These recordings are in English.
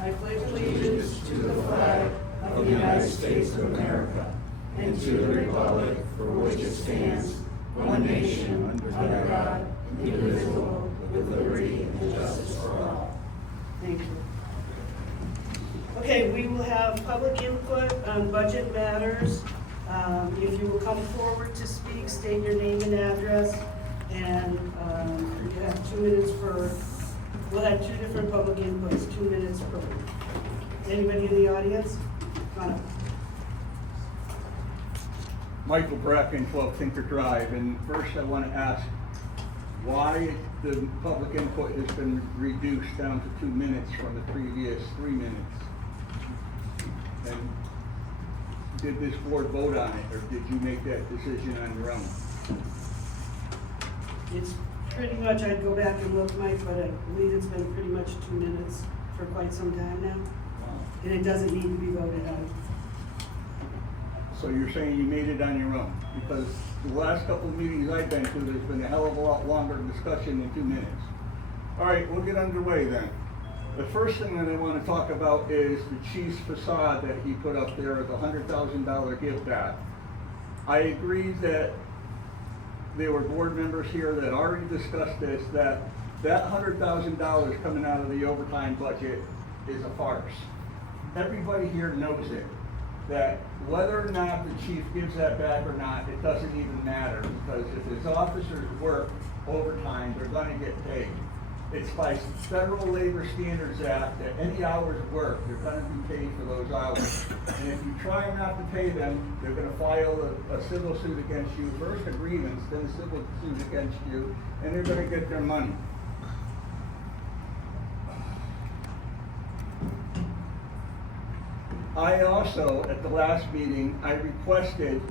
I pledge allegiance to the flag of the United States of America and to the republic for which it stands, one nation, under God, indivisible, with liberty and justice for all. Thank you. Okay, we will have public input on budget matters. If you will come forward to speak, state your name and address, and you have 2 minutes for, we'll have 2 different public inputs, 2 minutes per. Anybody in the audience? Come on up. Michael Bracken, 12 Tinker Drive, and first I want to ask why the public input has been reduced down to 2 minutes from the previous 3 minutes. And did this board vote on it, or did you make that decision on your own? It's pretty much, I'd go back and look, Mike, but I believe it's been pretty much 2 minutes for quite some time now. And it doesn't need to be voted on. So you're saying you made it on your own? Because the last couple of meetings I've been to, there's been a hell of a lot longer discussion than 2 minutes. All right, we'll get underway then. The first thing that I want to talk about is the chief's facade that he put up there, the $100,000 gift back. I agree that there were board members here that already discussed this, that $100,000 coming out of the overtime budget is a farce. Everybody here knows it, that whether or not the chief gives that back or not, it doesn't even matter, because if his officers work overtime, they're gonna get paid. It's by Federal Labor Standards Act that any hours worked, they're gonna be paid for those hours. And if you try not to pay them, they're gonna file a civil suit against you, first a grievance, then a civil suit against you, and they're gonna get their money. I also, at the last meeting, I requested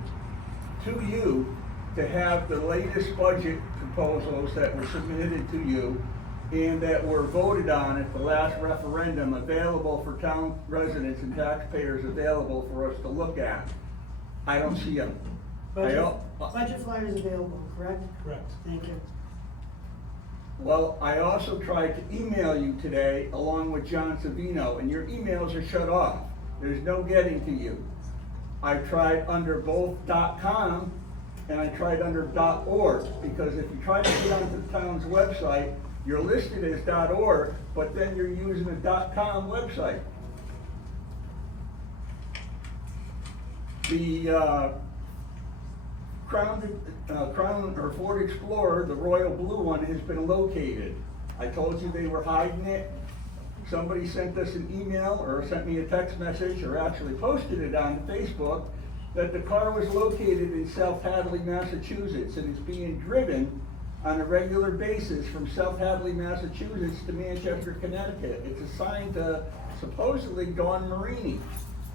to you to have the latest budget proposals that were submitted to you and that were voted on at the last referendum available for town residents and taxpayers, available for us to look at. I don't see them. Budget flyers available, correct? Correct. Thank you. Well, I also tried to email you today along with John Savino, and your emails are shut off. There's no getting to you. I tried under both .com and I tried under .org, because if you try to get onto the town's website, you're listed as .org, but then you're using a .com website. The Crown or Ford Explorer, the royal blue one, has been located. I told you they were hiding it. Somebody sent us an email or sent me a text message, or actually posted it on Facebook, that the car was located in South Hadley, Massachusetts, and is being driven on a regular basis from South Hadley, Massachusetts to Manchester, Connecticut. It's assigned to supposedly Dawn Marini,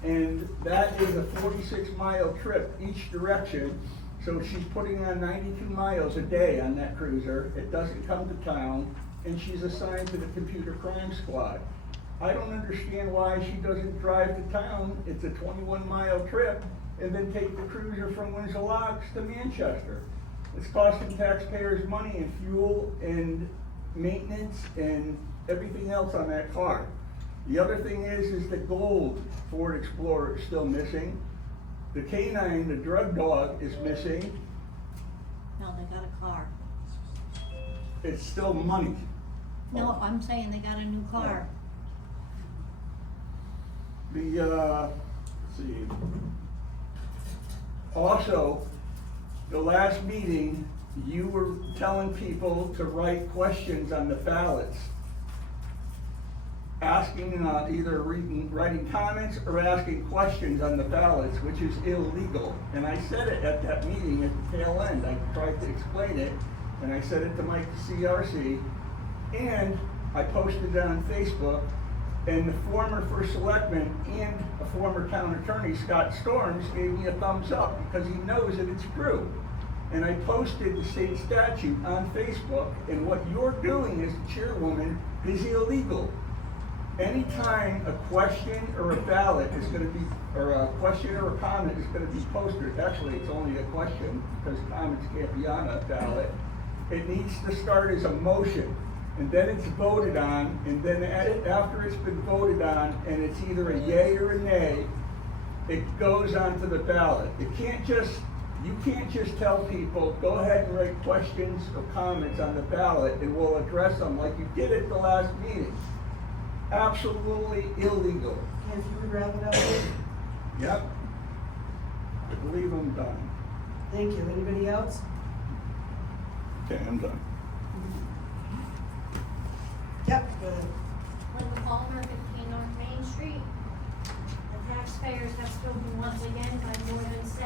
and that is a 46-mile trip each direction. So she's putting on 92 miles a day on that cruiser. It doesn't come to town, and she's assigned to the computer crime squad. I don't understand why she doesn't drive to town. It's a 21-mile trip, and then take the cruiser from Windsor Locks to Manchester. It's costing taxpayers money and fuel and maintenance and everything else on that car. The other thing is the gold Ford Explorer is still missing. The canine, the drug dog, is missing. No, they got a car. It's still money. No, I'm saying they got a new car. Let's see. Also, the last meeting, you were telling people to write questions on the ballots, asking, either writing comments or asking questions on the ballots, which is illegal. And I said it at that meeting at the tail end. I tried to explain it, and I said it to Mike, the CRC, and I posted it on Facebook, and the former first selectman and a former town attorney, Scott Storms, gave me a thumbs up because he knows that it's true. And I posted the state statute on Facebook, and what you're doing as the chairwoman is illegal. Anytime a question or a ballot is gonna be, or a question or a comment is gonna be posted, actually it's only a question because comments can't be on a ballot, it needs to start as a motion. and then it's voted on, and then after it's been voted on, and it's either a yay or a nay, it goes onto the ballot. You can't just tell people, go ahead and write questions or comments on the ballot, and we'll address them like you did at the last meeting. Absolutely illegal. If you could wrap it up, please. Yep. I believe I'm done. Thank you. Anybody else? Okay, I'm done. Yep, go ahead. Linda Palmer, 15 North Main Street. The taxpayers have spoken once again by more than 70%.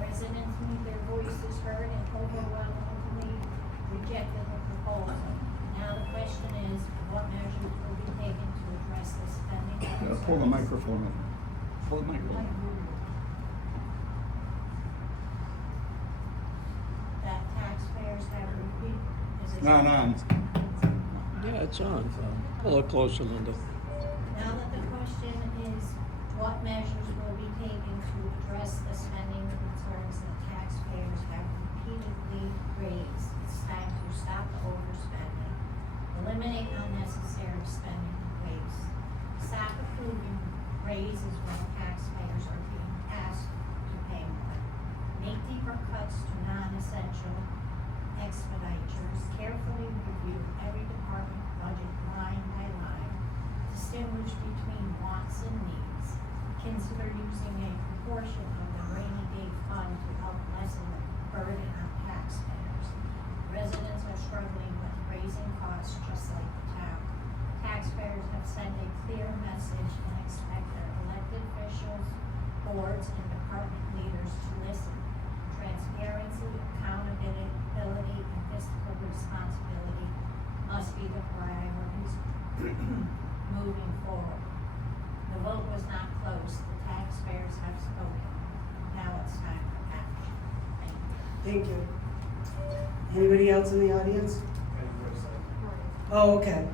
Residents need their voices heard and overwhelmingly rejected the proposal. Now the question is, what measures will be taken to address the spending concerns? Pull the microphone in. Pull the microphone. That taxpayers have repeated. No. Yeah, it's on. A little closer, Linda. Now that the question is, what measures will be taken to address the spending concerns that taxpayers have repeatedly raised? It's time to stop the overspending, eliminate unnecessary spending and waste, stop approving raises when taxpayers are being asked to pay more, make deeper cuts to non-essential expenditures, carefully review every department budget line by line, distinguish between wants and needs, consider using a proportion of the rainy day fund to help lessen the burden on taxpayers. Residents are struggling with raising costs just like the town. Taxpayers have sent a clear message and expect their elected officials, boards, and department leaders to listen. Transparency, accountability, and fiscal responsibility must be the priorities moving forward. The vote was not close. The taxpayers have spoken. Now it's time for action. Thank you. Thank you. Anybody else in the audience? Oh, okay.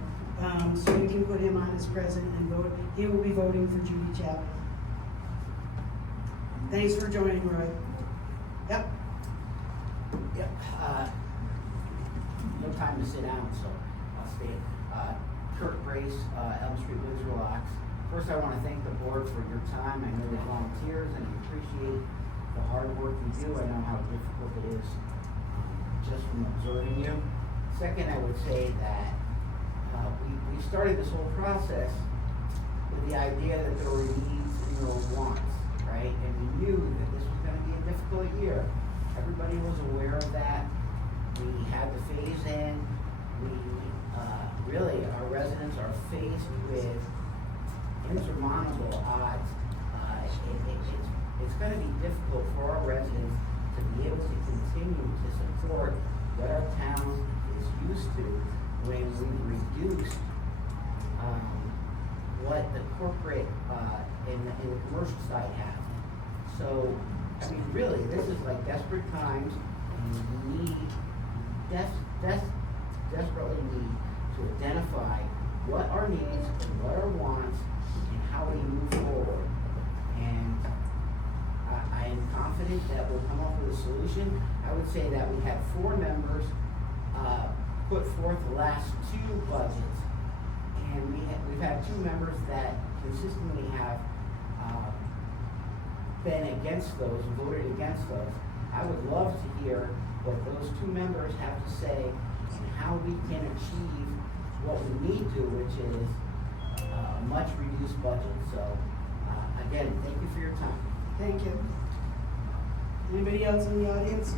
So we can put him on as president and vote. He will be voting for Judy Chapman. Thanks for joining, Roy. Yep. Yep, no time to sit down, so I'll stay. Kurt Brace, Elm Street Windsor Locks. First, I want to thank the board for your time. I know the volunteers and I appreciate the hard work you do. I know how difficult it is just from observing you. Second, I would say that we started this whole process with the idea that there were needs and there were wants, right? And we knew that this was going to be a difficult year. Everybody was aware of that. We had to phase in. Really, our residents are faced with insurmountable odds. It's going to be difficult for our residents to be able to continue to support what our town is used to when we reduced what the corporate and the commercial side have. So, I mean, really, this is like desperate times, and we need, desperately need to identify what our needs and what our wants and how we move forward. And I am confident that we'll come up with a solution. I would say that we had 4 members put forth the last 2 budgets, and we've had 2 members that consistently have been against those, voted against those. I would love to hear what those 2 members have to say and how we can achieve what we need to, which is a much reduced budget. So, again, thank you for your time. Thank you. Anybody else in the audience?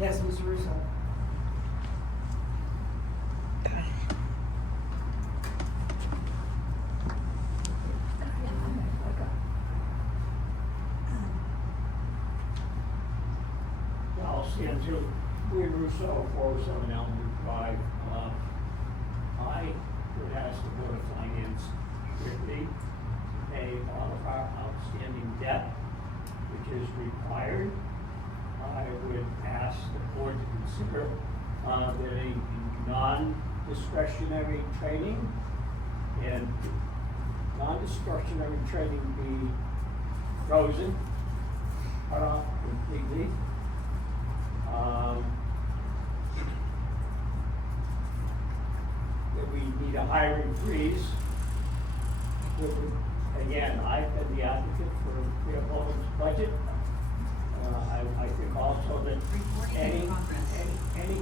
Yes, Mr. Russo. Stand to William Russo, 407 Elmwood Drive. I would ask the Board of Finance strictly to pay all of our outstanding debt, which is required. I would ask the board to consider that a non-discretionary training and non-discretionary training be frozen, cut off completely. a hiring freeze. Again, I've been the advocate for a clear balanced budget. I think also that any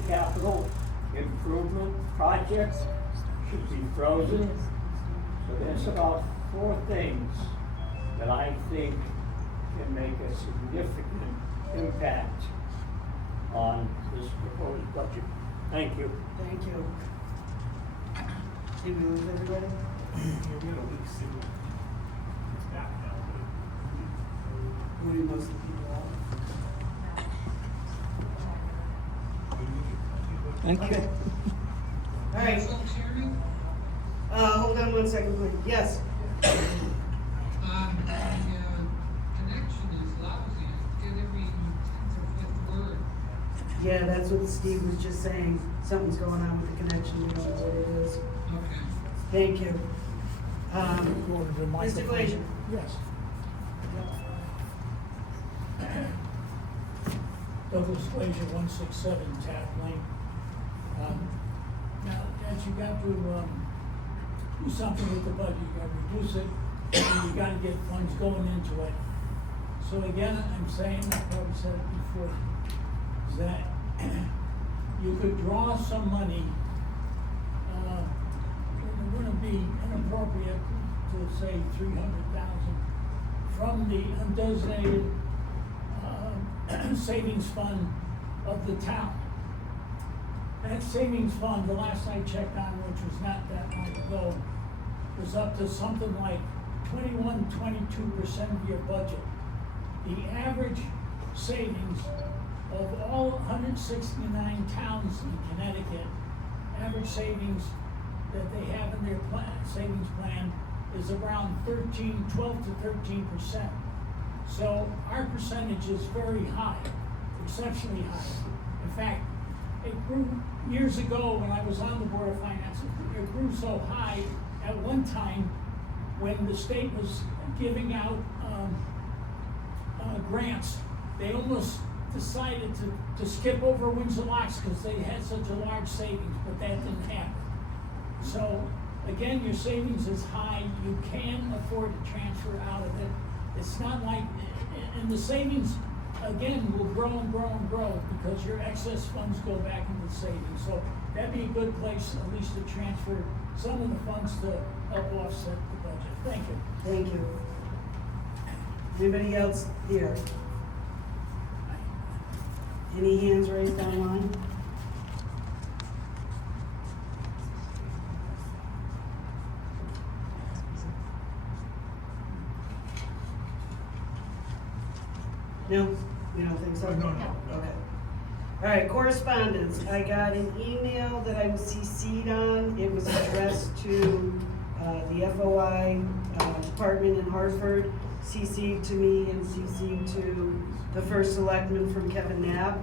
capital improvement projects should be frozen. So there's about 4 things that I think can make a significant impact on this proposed budget. Thank you. Thank you. Did we lose everybody? Who do most of the people are? Thank you. Okay. All right. Hold on 1 second, please. Yes. The connection is lousy, get every 10th or 5th word. Yeah, that's what Steve was just saying. Something's going on with the connection. We don't know what it is. Okay. Thank you. Mr. Glazier. Yes. Douglas Glazier, 167 Tap Lane. Now, as you got to, do something with the budget, you gotta reduce it, and you gotta get funds going into it. So again, I'm saying, I probably said it before, is that you could draw some money, it wouldn't be inappropriate to say 300,000 from the undesignated, savings fund of the town. That savings fund, the last I checked on, which was not that long ago, was up to something like 21–22% of your budget. The average savings of all 169 towns in Connecticut, average savings that they have in their savings plan is around 12–13%. So our percentage is very high, exceptionally high. In fact, it grew years ago when I was on the Board of Finance. It grew so high at one time when the state was giving out grants. They almost decided to skip over Windsor Locks because they had such a large savings, but that didn't happen. So again, your savings is high. You can afford to transfer out of it. It's not like, and the savings, again, will grow and grow and grow because your excess funds go back into the savings. So that'd be a good place at least to transfer some of the funds to help offset the budget. Thank you. Thank you. Anybody else here? Any hands raised online? No? You don't think so? No. Okay. All right, correspondence. I got an email that I was CC'd on. It was addressed to the FOI department in Hartford, CC'd to me and CC'd to the first selectman from Kevin Knapp.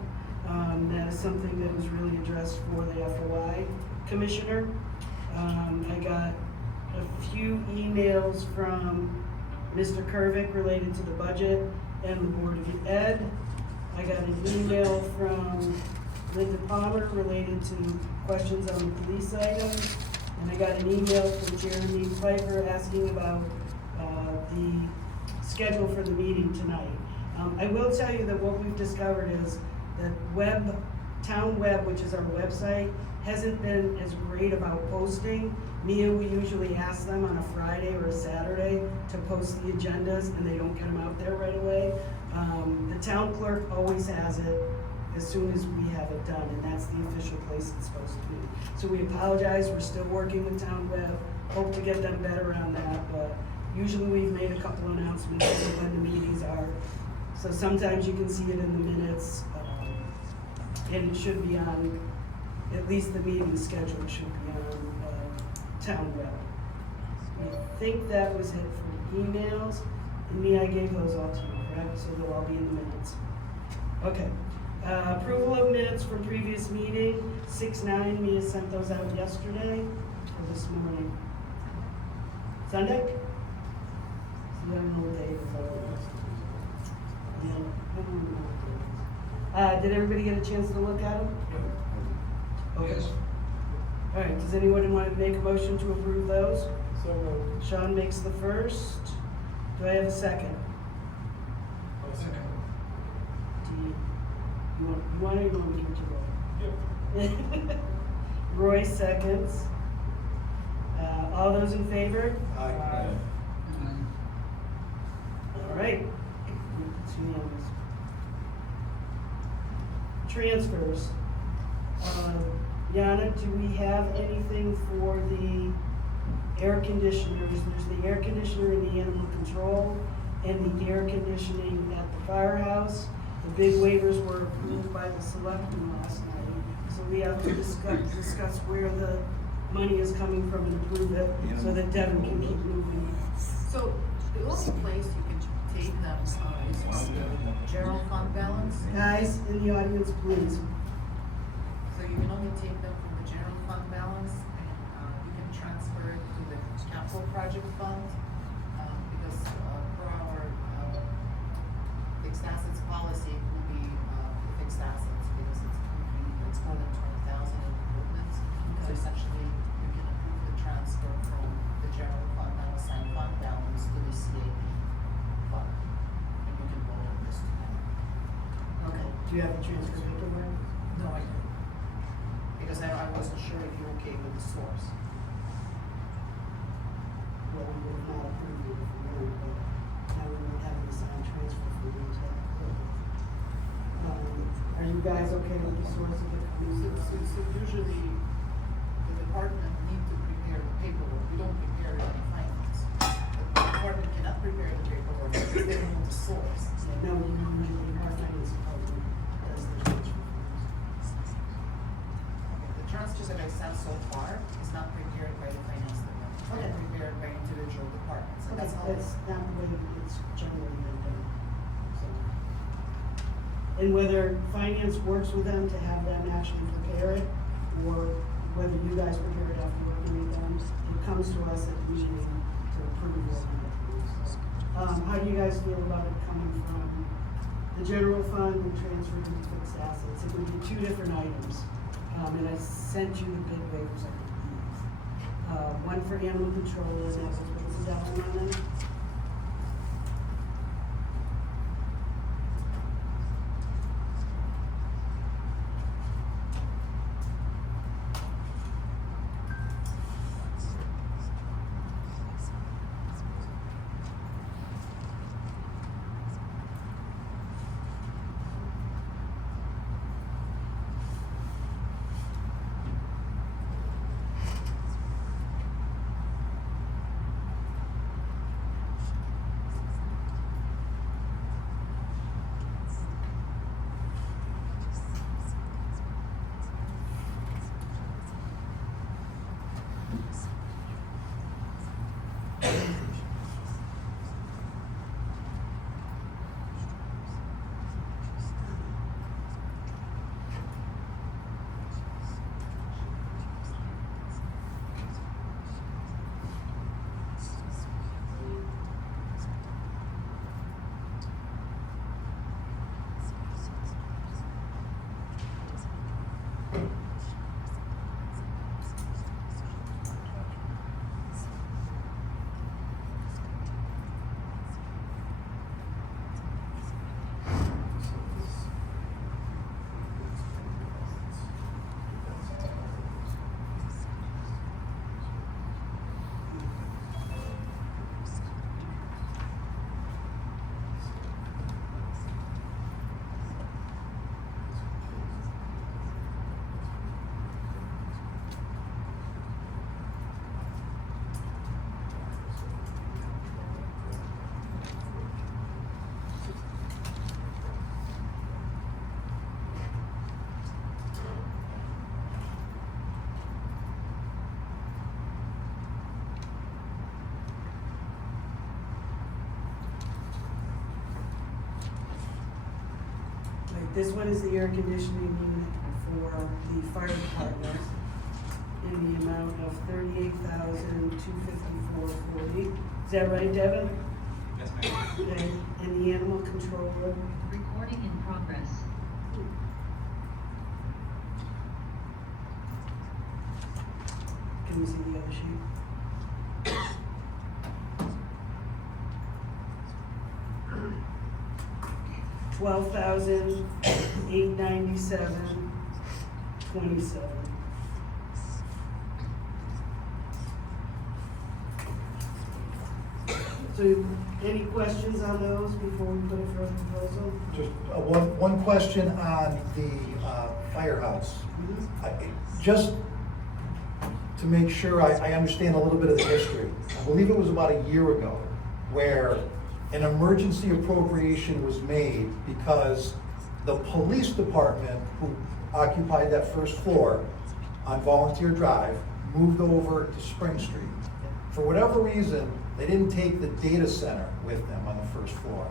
That is something that was really addressed for the FOI commissioner. I got a few emails from Mr. Kervick related to the budget and the Board of Ed. I got an email from Linda Palmer related to questions on the police items. And I got an email from Jeremy Pfeiffer asking about the schedule for the meeting tonight. I will tell you that what we've discovered is that Town Web, which is our website, hasn't been as great about posting. We usually ask them on a Friday or a Saturday to post the agendas, and they don't get them out there right away. The town clerk always has it as soon as we have it done, and that's the official place it's supposed to be. So we apologize, we're still working with Town Web, hope to get them better on that, but usually we've made a couple announcements of when the meetings are. So sometimes you can see it in the minutes, and it should be on, at least the meeting schedule should be on Town Web. I think that was it for emails, and I gave those all to you, correct? So they'll all be in the minutes. Okay. Approval of minutes from previous meeting, 6/9, Mia sent those out yesterday, or this morning. Sunday? So I don't know what day it was. Yeah, I don't know what day it was. Did everybody get a chance to look at them? Okay. Yes. All right, does anyone want to make a motion to approve those? So moved. Sean makes the first. Do I have a second? I'll second. Do you want to, or you want me to roll? Yep. Roy seconds. All those in favor? Aye. All right. It's unanimous. Transfers. Yana, do we have anything for the air conditioners? There's the air conditioner in the animal control and the air conditioning at the firehouse. The big waivers were approved by the selectmen last night, so we have to discuss where the money is coming from and approve it, so that Devin can keep moving. So the only place you can take them is from the general fund balance. Guys in the audience, please. So you can only take them from the general fund balance and you can transfer it to the capital project fund. Because per our fixed assets policy, it will be fixed assets because it's more than 20,000 in improvements. So essentially, you can approve the transfer from the general fund unassigned fund balance to the CAP fund. And you can vote on this tonight. Okay. Do you have a transfer paperwork? No, I don't. Because I wasn't sure if you're okay with the source. Well, we would not approve it if we weren't, but now we don't have an assigned transfer for you to approve. Are you guys okay with the source of it? So usually, the department need to prepare the paperwork, we don't prepare it in finance. The department cannot prepare the paperwork because they don't know the source. No, usually our finance department does the transfer. The transfers that I sent so far is not prepared by the finance department, Okay. they're prepared by individual departments, and Okay, that's how. that's not the way it's generally been done, so. And whether finance works with them to have them actually prepare it, or whether you guys prepare it after working with them, it comes to us at the meeting to approve what we approve, so. How do you guys feel about it coming from the general fund and transferring to fixed assets? It would be two different items, and I sent you the bid waivers, I believe. One for animal control, and that was, what was the dollar on that? This one is the air conditioning unit for the fire department in the amount of $38,254.40. Is that right, Devin? Yes, ma'am. Okay, and the animal controller, Recording in progress. Can we see the other sheet? $12,897.27. So, any questions on those before we put it for a proposal? Just one question on the firehouse. Just to make sure I understand a little bit of the history. I believe it was about a year ago where an emergency appropriation was made because the police department, who occupied that first floor on Volunteer Drive, moved over to Spring Street. For whatever reason, they didn't take the data center with them on the first floor.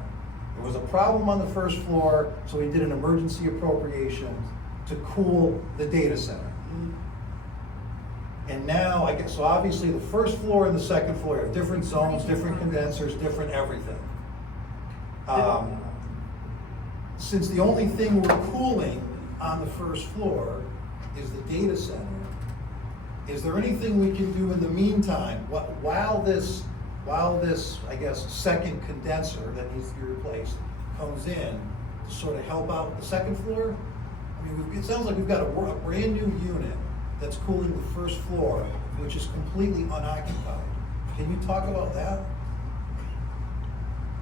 There was a problem on the first floor, so we did an emergency appropriation to cool the data center. And now, I guess, so obviously the first floor and the second floor have different zones, different condensers, different everything. Since the only thing we're cooling on the first floor is the data center, is there anything we can do in the meantime, while this, I guess, second condenser that needs to be replaced comes in, to sort of help out the second floor? I mean, it sounds like we've got a brand new unit that's cooling the first floor, which is completely unoccupied. Can you talk about that?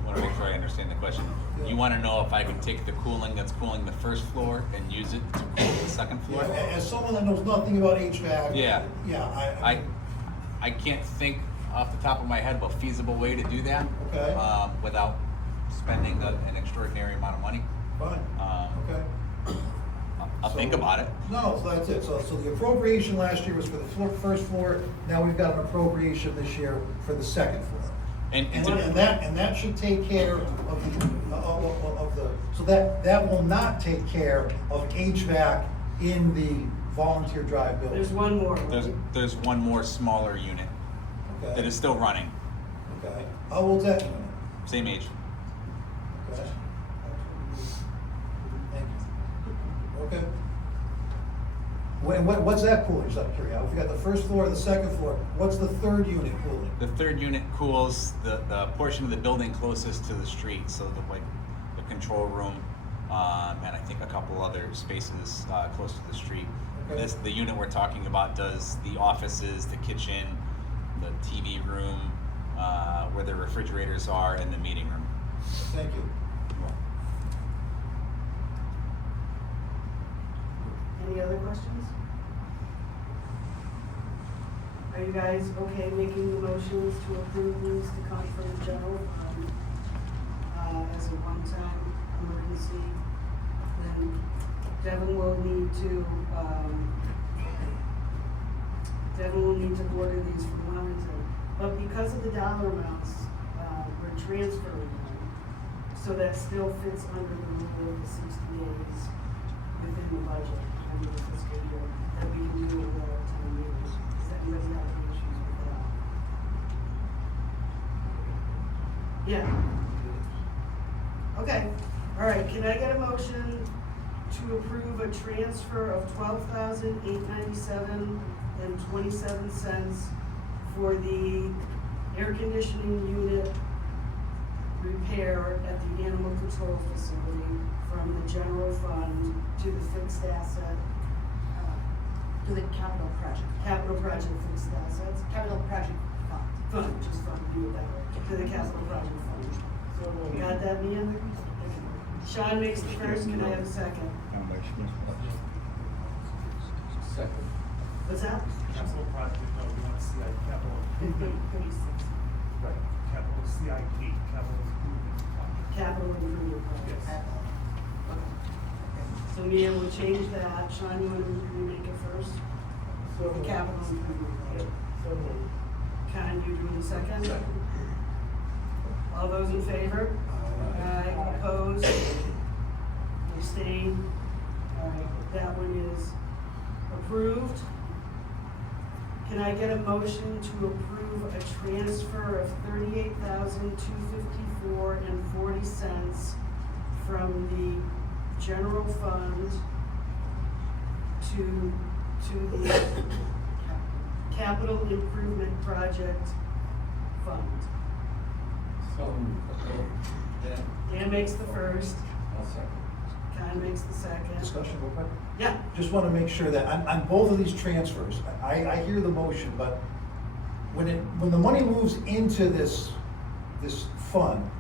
I want to make sure I understand the question. You want to know if I could take the cooling that's cooling the first floor and use it to cool the second floor? Yeah, as someone that knows nothing about HVAC. Yeah. Yeah, I can't think off the top of my head of a feasible way to do that. Okay. Without spending an extraordinary amount of money. Fine, okay. I'll think about it. No, so that's it. So the appropriation last year was for the first floor. Now we've got an appropriation this year for the second floor. And that should take care of the, so that will not take care of HVAC in the Volunteer Drive building. There's one more. There's one more smaller unit Okay. that is still running, Okay. How old's that unit? same age. Okay. Thank you. Okay. What's that cooling, just out of curiosity? If you got the first floor and the second floor, what's the third unit cooling? The third unit cools the portion of the building closest to the street, so the control room, and I think a couple other spaces close to the street. Okay. The unit we're talking about does the offices, the kitchen, the TV room, where the refrigerators are, and the meeting room. Thank you. Any other questions? Are you guys okay making the motions to approve these to come from the general fund as a one-time emergency? Then Devin will need to order these from Wilmington. But because of the dollar amounts, we're transferring them. So that still fits under the rule of the 60 days within the budget. The fiscal year, that we can do it without town meeting. Does anybody have any issues with that? Yeah. Okay, all right, can I get a motion to approve a transfer of $12,897.27 for the air conditioning unit repair at the animal control facility from the general fund to the fixed asset, To the capital project. capital project fixed assets, Capital project fund. just fund, do it that way, to the capital project fund. You got that, Mia? Sean makes the first, can I have a second? Second. What's that? Capital project, no, we want CIP, capital, 36. right, capital CIP, capital improvement project. Capital improvement project. Yes. So Mia will change that. Sean, you want to remake it first? The capital improvement project. Con, you doing the second? All those in favor? Aye. Opposed? Abstained? All right, that one is approved. Can I get a motion to approve a transfer of $38,254.40 from the general fund to the capital improvement project fund. Dan makes the first, Kai makes the second. Discussion real quick? Yeah, Just want to make sure that on both of these transfers, I hear the motion, but when the money moves into this fund,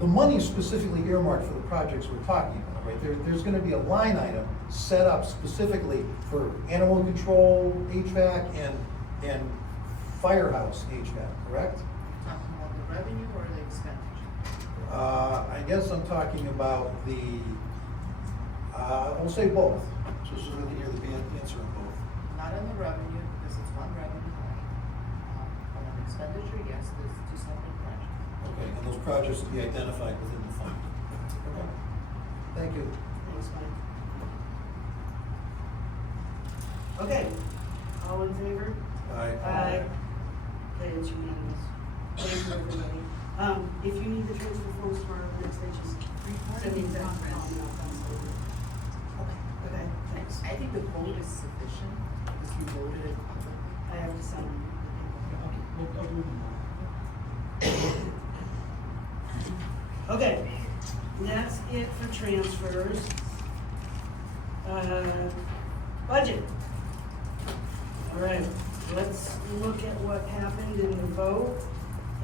the money is specifically earmarked for the projects we're talking about, right? There's gonna be a line item set up specifically for animal control, HVAC, and firehouse HVAC, correct? Talking about the revenue or the expenditure? I guess I'm talking about I'll say both, so this is gonna hear the answer on both. Not on the revenue, because it's one revenue line. But on expenditure, yes, there's two separate projects. Okay, and those projects will be identified within the fund. Okay, thank you. thanks, Mike. Okay, all in favor? Aye. Okay, it's unanimous. Thank you, everybody. If you need the transfer forms tomorrow, next day, just send me that. Okay, thanks. I think the vote is sufficient, because you voted it publicly. I have to sign. Okay, that's it for transfers. Budget. All right, let's look at what happened in the vote,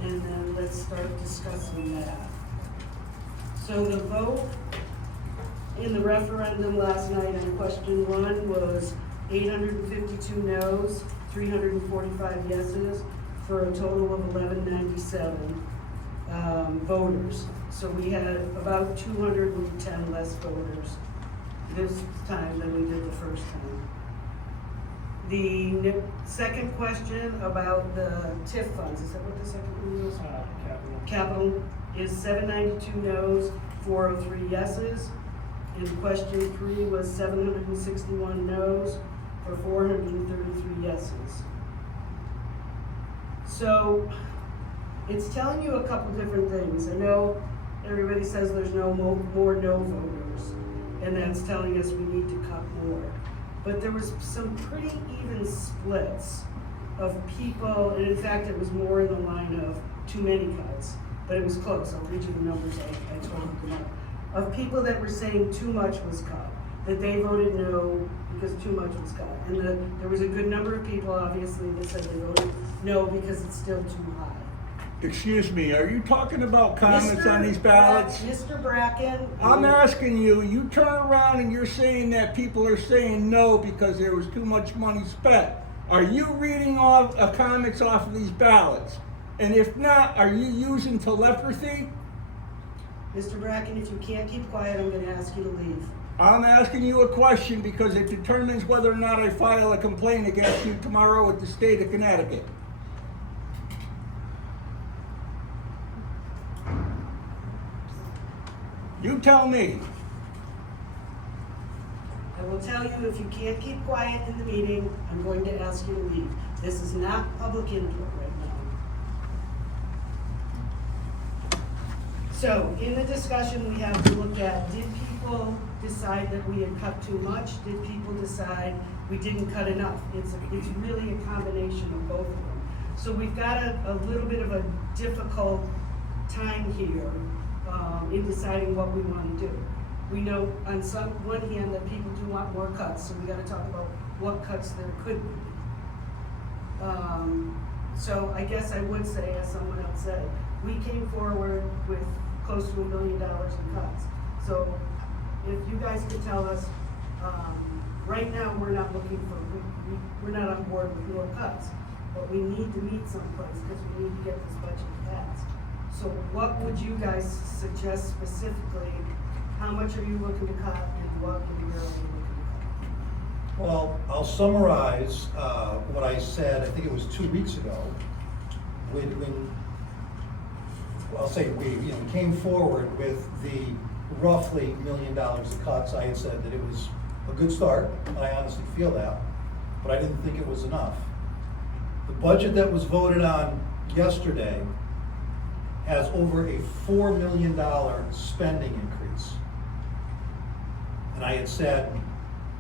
and then let's start discussing that. So the vote in the referendum last night on question 1 was 852 noes, 345 yeses, for a total of 1197 voters. So we had about 210 less voters this time than we did the first time. The second question about the TIF funds, is that what the second one was? Capital is 792 noes, 403 yeses. And question 3 was 761 noes for 433 yeses. So it's telling you a couple different things. I know everybody says there's no more no voters, and that's telling us we need to cut more. But there was some pretty even splits of people, and in fact, it was more in the line of too many cuts, but it was close. I'll read you the numbers I told them up. Of people that were saying too much was cut, that they voted no because too much was cut. And there was a good number of people, obviously, that said they voted no because it's still too high. Excuse me, are you talking about comments on these ballots? Mr. Bracken. I'm asking you, you turn around and you're saying that people are saying no because there was too much money spent. Are you reading off comments off of these ballots? And if not, are you using telepathy? Mr. Bracken, if you can't keep quiet, I'm gonna ask you to leave. I'm asking you a question because it determines whether or not I file a complaint against you tomorrow with the state of Connecticut. You tell me. I will tell you, if you can't keep quiet in the meeting, I'm going to ask you to leave. This is not public input right now. So, in the discussion, we have to look at, did people decide that we had cut too much? Did people decide we didn't cut enough? It's really a combination of both of them. So we've got a little bit of a difficult time here in deciding what we want to do. We know on one hand that people do want more cuts, so we gotta talk about what cuts there could be. So I guess I would say, as someone else said, we came forward with close to $1 billion in cuts. So if you guys could tell us, right now, we're not looking for, we're not on board with more cuts, but we need to meet someplace because we need to get this budget passed. So what would you guys suggest specifically? How much are you looking to cut and what in the year are you looking to cut? Well, I'll summarize what I said, I think it was 2 weeks ago, when I'll say we came forward with the roughly $1 million of cuts. I had said that it was a good start, and I honestly feel that, but I didn't think it was enough. The budget that was voted on yesterday has over a $4 million spending increase. And I had said,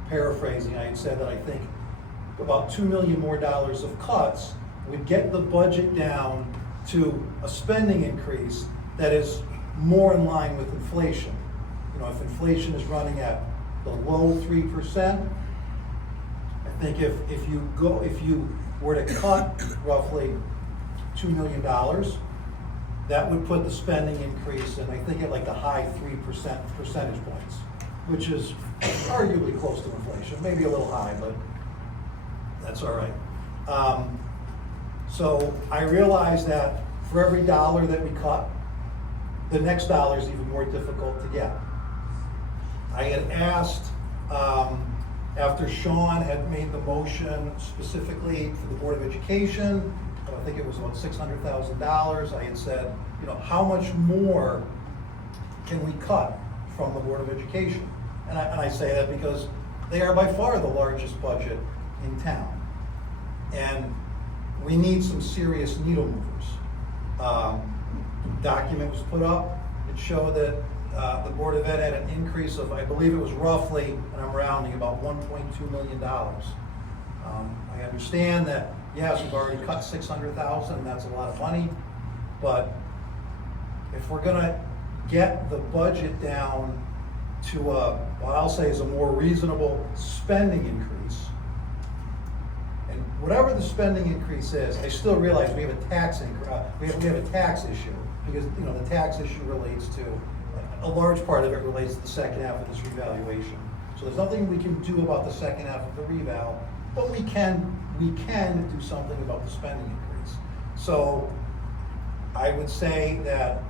paraphrasing, I had said that I think about $2 million more of cuts, we'd get the budget down to a spending increase that is more in line with inflation. You know, if inflation is running at the low 3%, I think if you were to cut roughly $2 million, that would put the spending increase in, I think, at like the high 3% points, which is arguably close to inflation, maybe a little high, but that's all right. So I realize that for every dollar that we cut, the next dollar is even more difficult to get. I had asked, after Sean had made the motion specifically for the Board of Education, I think it was about $600,000, I had said, you know, how much more can we cut from the Board of Education? And I say that because they are by far the largest budget in town. And we need some serious needle movers. Document was put up, it showed that the Board of Ed had an increase of, I believe it was roughly, and I'm rounding, about $1.2 million. I understand that, yes, we've already cut $600,000, and that's a lot of money, but if we're gonna get the budget down to what I'll say is a more reasonable spending increase, and whatever the spending increase is, I still realize we have a tax we have a tax issue, because, you know, the tax issue relates to, a large part of it relates to the second half of this revaluation. So there's nothing we can do about the second half of the reval, but we can do something about the spending increase. So I would say that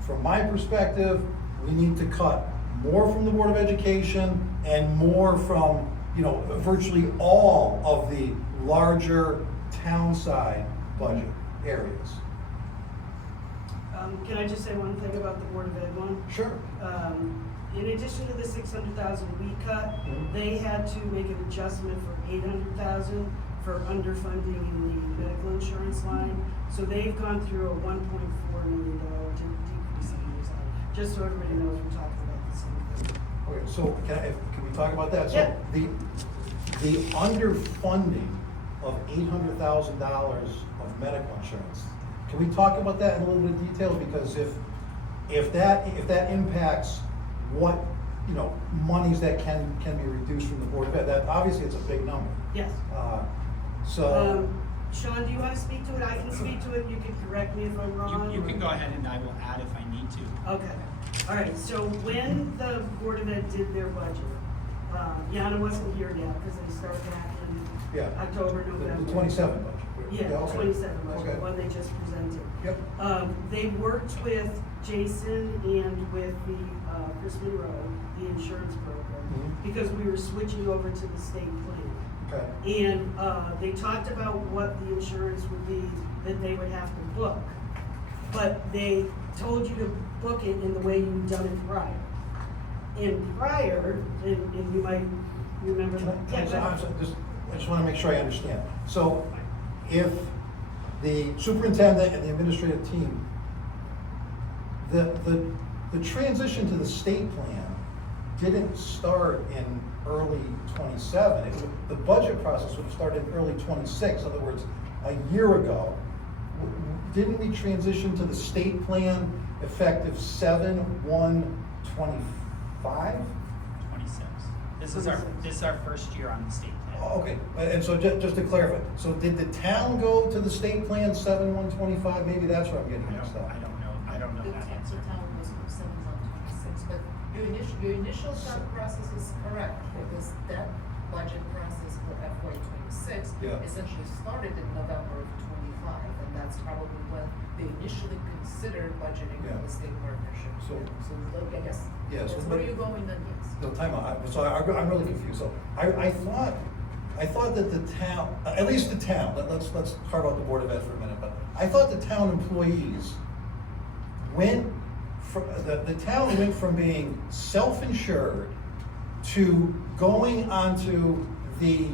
from my perspective, we need to cut more from the Board of Education and more from, you know, virtually all of the larger town side budget areas. Can I just say one thing about the Board of Ed one? Sure. In addition to the $600,000 we cut, they had to make an adjustment for $800,000 for underfunding in the medical insurance line. So they've gone through a $1.4 million decrease in those lines. Just so everybody knows we're talking about the same thing. Okay, so can we talk about that? Yeah. So the underfunding of $800,000 of medical insurance, can we talk about that in a little bit of detail? Because if that impacts what, you know, monies that can be reduced from the Board of Ed, that obviously it's a big number. Yes. Sean, do you want to speak to it? I can speak to it. You can correct me if I'm wrong. You can go ahead and I will add if I need to. Okay. All right. So when the Board of Ed did their budget, Yana wasn't here yet because they start back in October, November. The 27 budget. Yeah, the okay. 27 budget, Okay. the one they just presented. Yep. They worked with Jason and with the Chris Monroe, the insurance broker, because we were switching over to the state plan. Okay. And they talked about what the insurance would be that they would have to book. But they told you to book it in the way you'd done it prior. And prior, and you might remember. I just want to make sure I understand. So if the superintendent and the administrative team, the transition to the state plan didn't start in early 27. The budget process would have started in early 26. In other words, a year ago. Didn't we transition to the state plan effective 7/1/25? 26. This is our first year on the state plan. Okay, and so just to clarify, so did the town go to the state plan 7/1/25? Maybe that's where I'm getting mixed up. I don't know that answer. The town was 7/1/26, but your initial thought process is correct, because that budget process for FY 26 essentially started in November of 25, and that's probably when they initially considered budgeting for the state partnership. So I guess, Yes. that's where you're going then, yes. No, time out. So I'm really confused. So I thought that the town, at least the town, let's carve out the Board of Ed for a minute, but I thought the town employees the town went from being self-insured to going onto the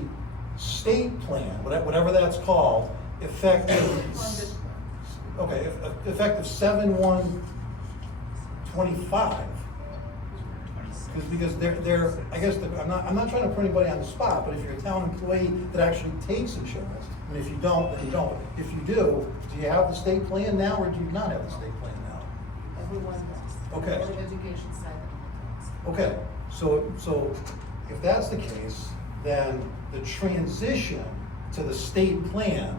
state plan, whatever that's called, effective 7/1/25. Because they're, I guess, I'm not trying to put anybody on the spot, but if you're a town employee that actually takes insurance, and if you don't, then you don't. If you do you have the state plan now, or do you not have the state plan now? Everyone does. Okay. Board of Education side of Okay, so if that's the case, then the transition to the state plan,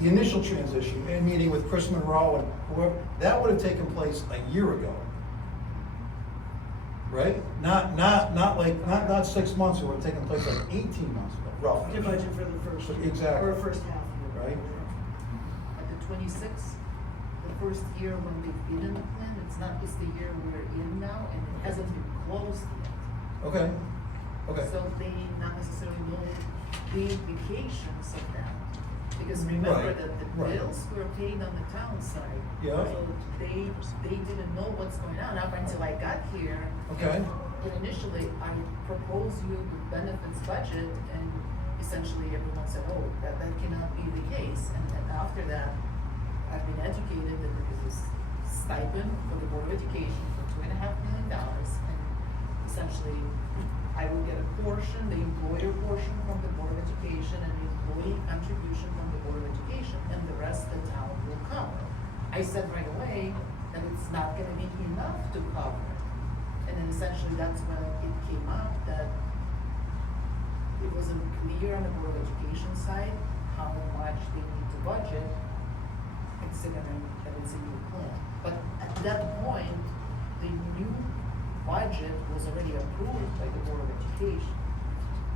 the initial transition, in meeting with Chris Monroe and whoever, that would have taken place a year ago. Right? Not 6 months, it would have taken place like 18 months ago, roughly. To budget for the first year. Exactly. Or first half year. Right? At the 26th, the first year when they've been in the plan, it's the year we're in now, and it hasn't been closed yet. Okay, okay. So they not necessarily know the implications of that. Because remember Right, that the right. bills were paid on the town side. Yeah. So they didn't know what's going on up until I got here. Okay. And initially, I proposed you the benefits budget, and essentially everyone said, oh, that cannot be the case. And then after that, I've been educated that there is a stipend for the Board of Education for $2.5 million. And essentially, I will get a portion, the employer portion from the Board of Education, and the employee contribution from the Board of Education, and the rest the town will cover. I said right away that it's not gonna be enough to cover it. And then essentially that's when it came up that it wasn't clear on the Board of Education side how much they need to budget, considering that it's a new plan. But at that point, the new budget was already approved by the Board of Education.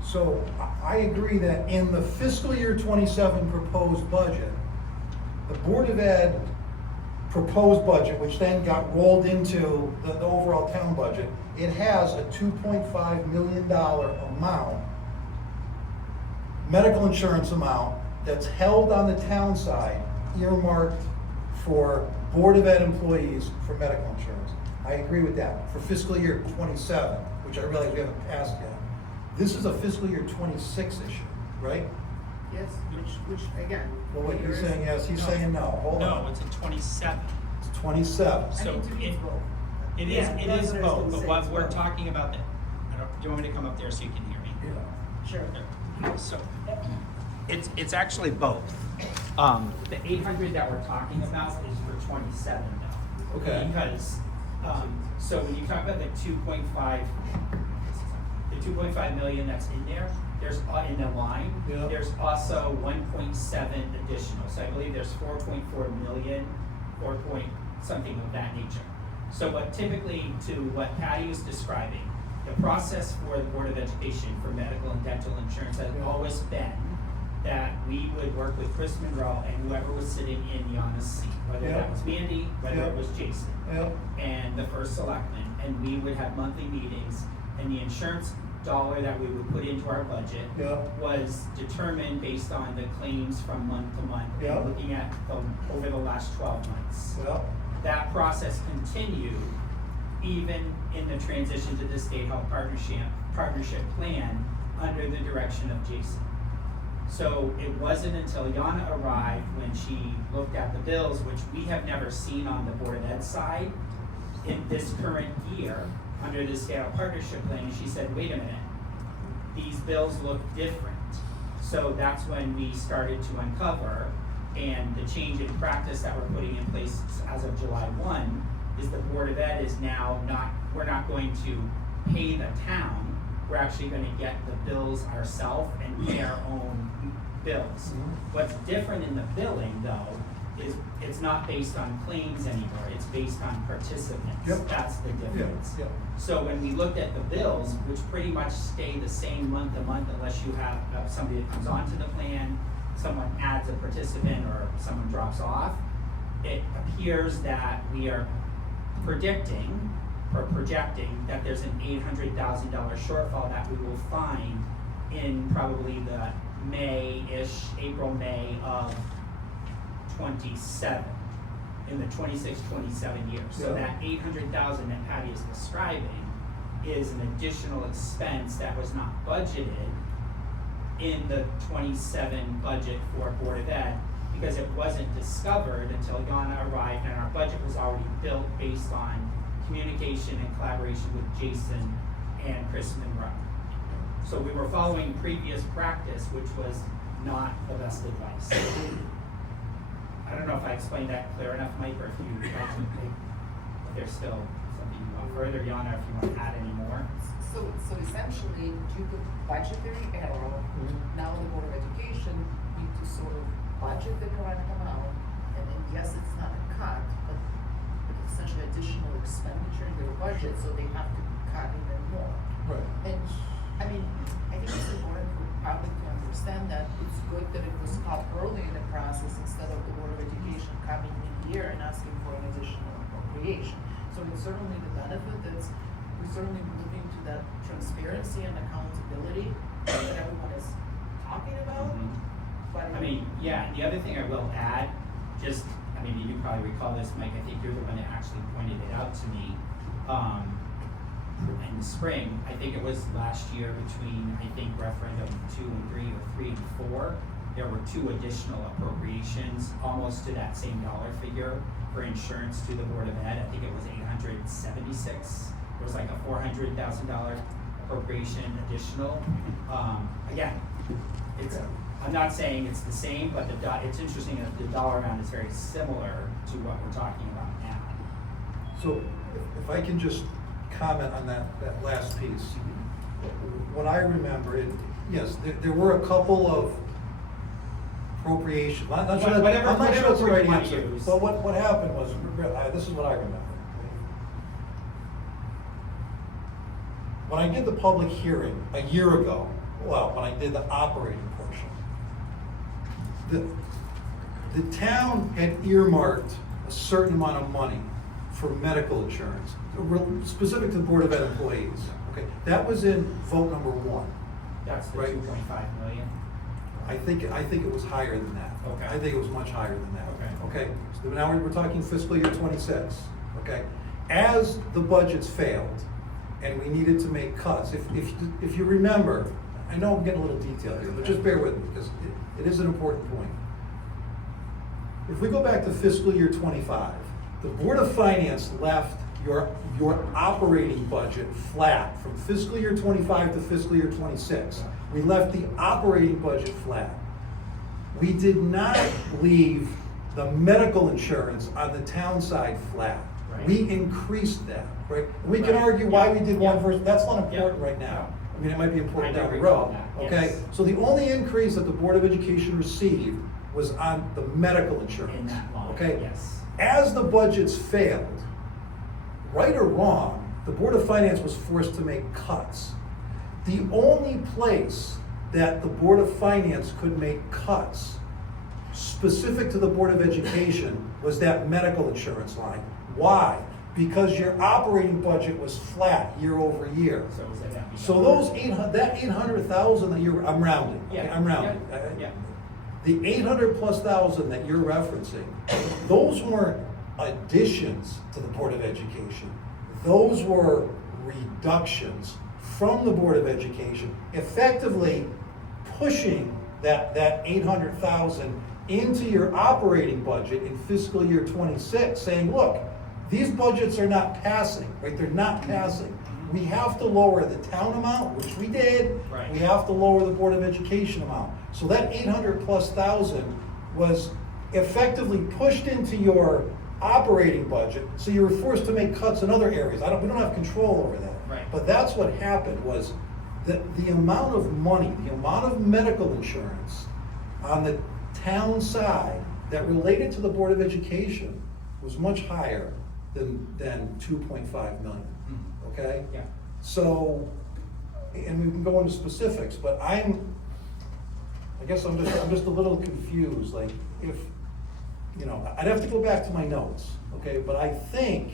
So I agree that in the fiscal year 27 proposed budget, the Board of Ed proposed budget, which then got rolled into the overall town budget, it has a $2.5 million amount, medical insurance amount, that's held on the town side, earmarked for Board of Ed employees for medical insurance. I agree with that, for fiscal year 27, which I realize we haven't passed yet. This is a fiscal year 26 issue, right? Yes, which again. Well, what you're here is- saying yes, he's saying no, hold on. No, it's a 27. It's 27. I So mean, to me, it's both. It Yeah, is that's what I was both, gonna but say, what it's we're both. talking about, do you want me to come up there so you can hear me? Yeah. Sure. So, it's actually both. The 800 that we're talking about is for 27 though. Okay. Because, so when you talk about the 2.5 million that's in there, there's, in the line, Yeah. there's also 1.7 additional. So I believe there's 4.4 million, 4 point something of that nature. So what typically, to what Patty was describing, the process for the Board of Education for medical and dental insurance has always been that we would work with Chris Monroe and whoever was sitting in Yana's seat, whether Yeah. that was Mandy, whether Yeah. it was Jason, Yeah. and the first selectman, and we would have monthly meetings, and the insurance dollar that we would put into our budget Yeah. was determined based on the claims from month to month, Yeah. and looking at over the last 12 months. Yeah. That process continued even in the transition to the state health partnership plan under the direction of Jason. So it wasn't until Yana arrived when she looked at the bills, which we have never seen on the Board of Ed side, in this current year, under the state health partnership plan, she said, wait a minute, these bills look different. So that's when we started to uncover, and the change in practice that we're putting in place as of July 1 is the Board of Ed is now we're not going to pay the town, we're actually gonna get the bills ourselves and pay our own bills. What's different in the billing though, is it's not based on claims anymore, it's based on participants. Yep. That's the difference. Yeah. So when we looked at the bills, which pretty much stay the same month to month unless you have somebody that comes onto the plan, someone adds a participant, or someone drops off, it appears that we are predicting or projecting that there's an $800,000 shortfall that we will find in probably the May-ish, April-May of 27, in the 26-27 years. So Yeah. that 800,000 that Patty is describing is an additional expense that was not budgeted in the 27 budget for Board of Ed, because it wasn't discovered until Yana arrived and our budget was already built based on communication and collaboration with Jason and Chris Monroe. So we were following previous practice, which was not the best advice. I don't know if I explained that clear enough, Mike, or if you, if there's still something you want further, Yana, if you want to add any more. So essentially, due to budgetary error, now the Board of Education need to sort of budget the correct amount, and then yes, it's not a cut, but essentially additional expenditure in their budget, so they have to cut even more. Right. And, I mean, I think it's important for the public to understand that it's good that it was cut early in the process instead of the Board of Education coming mid-year and asking for an additional appropriation. So it's certainly the benefit that's, we're certainly moving to that transparency and accountability that everyone is talking about. But I mean, yeah, the other thing I will add, just, I mean, you probably recall this, Mike, I think you're the one that actually pointed it out to me. In the spring, I think it was last year between, I think, referendum 2 and 3 or 3 and 4, there were 2 additional appropriations, almost to that same dollar figure for insurance to the Board of Ed. I think it was 876. It was like a $400,000 appropriation additional. Again, it's, I'm not saying it's the same, but it's interesting that the dollar amount is very similar to what we're talking about now. So if I can just comment on that last piece. What I remember, yes, there were a couple of appropriations. I'm not sure that's the right answer. But what happened was, this is what I remember. When I did the public hearing a year ago, well, when I did the operating portion, the town had earmarked a certain amount of money for medical insurance, specific to the Board of Ed employees. Okay, that was in vote number 1. That's the right? 2.5 million. I think it was higher than that. Okay. I think it was much higher than that. Okay. Okay, so now we're talking fiscal year 26, okay? As the budgets failed and we needed to make cuts, if you remember, I know I'm getting a little detailed here, but just bear with me because it is an important point. If we go back to fiscal year 25, the Board of Finance left your operating budget flat from fiscal year 25 to fiscal year 26. We left the operating budget flat. We did not leave the medical insurance on the town side flat. Right. We increased that, right? And we can argue why we did one versus, that's not important right now. I mean, it might be important I down the recall road, that, okay? yes. So the only increase that the Board of Education received was on the medical insurance. In that line, Okay? yes. As the budgets failed, right or wrong, the Board of Finance was forced to make cuts. The only place that the Board of Finance could make cuts specific to the Board of Education was that medical insurance line. Why? Because your operating budget was flat year over year. So was that? So those 800,000 that you're, I'm rounding, okay, I'm rounding. Yeah. The 800,000+ that you're referencing, those weren't additions to the Board of Education. Those were reductions from the Board of Education, effectively pushing that 800,000 into your operating budget in fiscal year 26, saying, look, these budgets are not passing, right? They're not passing. We have to lower the town amount, which we did. Right. We have to lower the Board of Education amount. So that 800,000+ was effectively pushed into your operating budget, so you were forced to make cuts in other areas. We don't have control over that. Right. But that's what happened was the amount of money, the amount of medical insurance on the town side that related to the Board of Education was much higher than 2.5 million, okay? Yeah. So, and we can go into specifics, but I guess I'm just a little confused, like, if, you know, I'd have to go back to my notes, okay, but I think,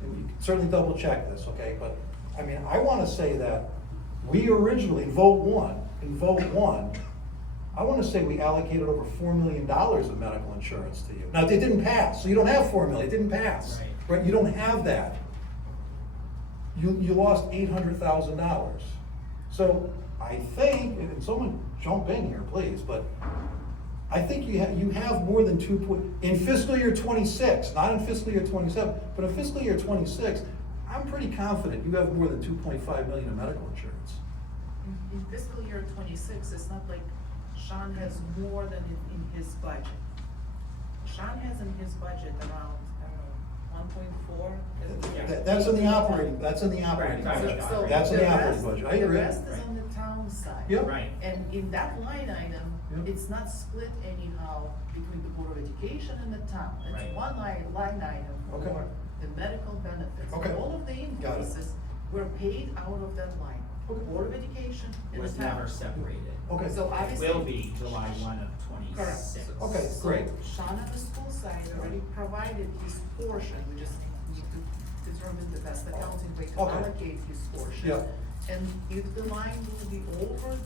and you can certainly double check this, okay, but, I mean, I wanna say that we originally, in vote one, I wanna say we allocated over $4 million of medical insurance to you. Now, it didn't pass, so you don't have $4 million, it didn't pass. Right, you don't have that. You lost $800,000. So I think, and someone jump in here, please, but I think you have more than in fiscal year '26, not in fiscal year '27, but in fiscal year '26, I'm pretty confident you have more than 2.5 million in medical insurance. In fiscal year '26, it's not like Sean has more than in his budget. Sean has in his budget around, I don't know, 1.4. That's in the operating budget. So That's in the the operating rest- budget, I The agree. rest is on the town side. Yep. Right. And in that line item, Yep. it's not split anyhow between the Board of Education and the town. Right. It's one line item Okay. for the medical benefits. Okay. All of the Got it. invoices were paid out of that line. Okay. Board of Education and the Was town. never separated. Okay. So It obviously. will be July 1 of '26. Correct. Okay, So great. Sean on the school side already provided his portion, we just need to determine the best accounting way to Okay. allocate his portion. Yep. And if the line will be over,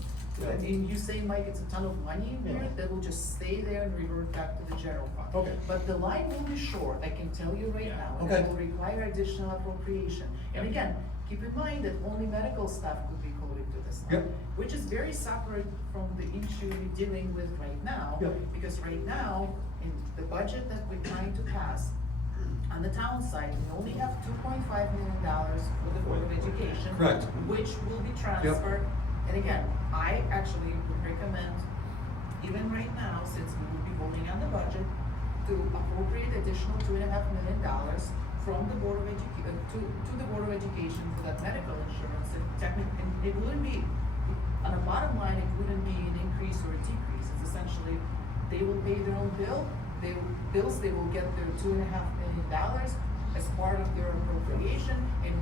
I Yeah. mean, you say, Mike, it's a ton of money in there, Yeah. that will just stay there and revert back to the general fund. Okay. But the line will be short, I can tell you right Yeah. now, and Okay. it will require additional appropriation. And Yep. again, keep in mind that only medical staff could be coded to this line. Yep. Which is very separate from the issue we're dealing with right now. Yep. Because right now, in the budget that we're trying to pass, on the town side, we only have $2.5 million for the Board of Education. Correct. Which will be transferred. And again, I actually would recommend, even right now, since we will be voting on the budget, to appropriate additional $2.5 million from the Board of to the Board of Education for that medical insurance. And technically, and it wouldn't be, on the bottom line, it wouldn't be an increase or a decrease. It's essentially, they will pay their own bills, they will get their $2.5 million as part of their appropriation, and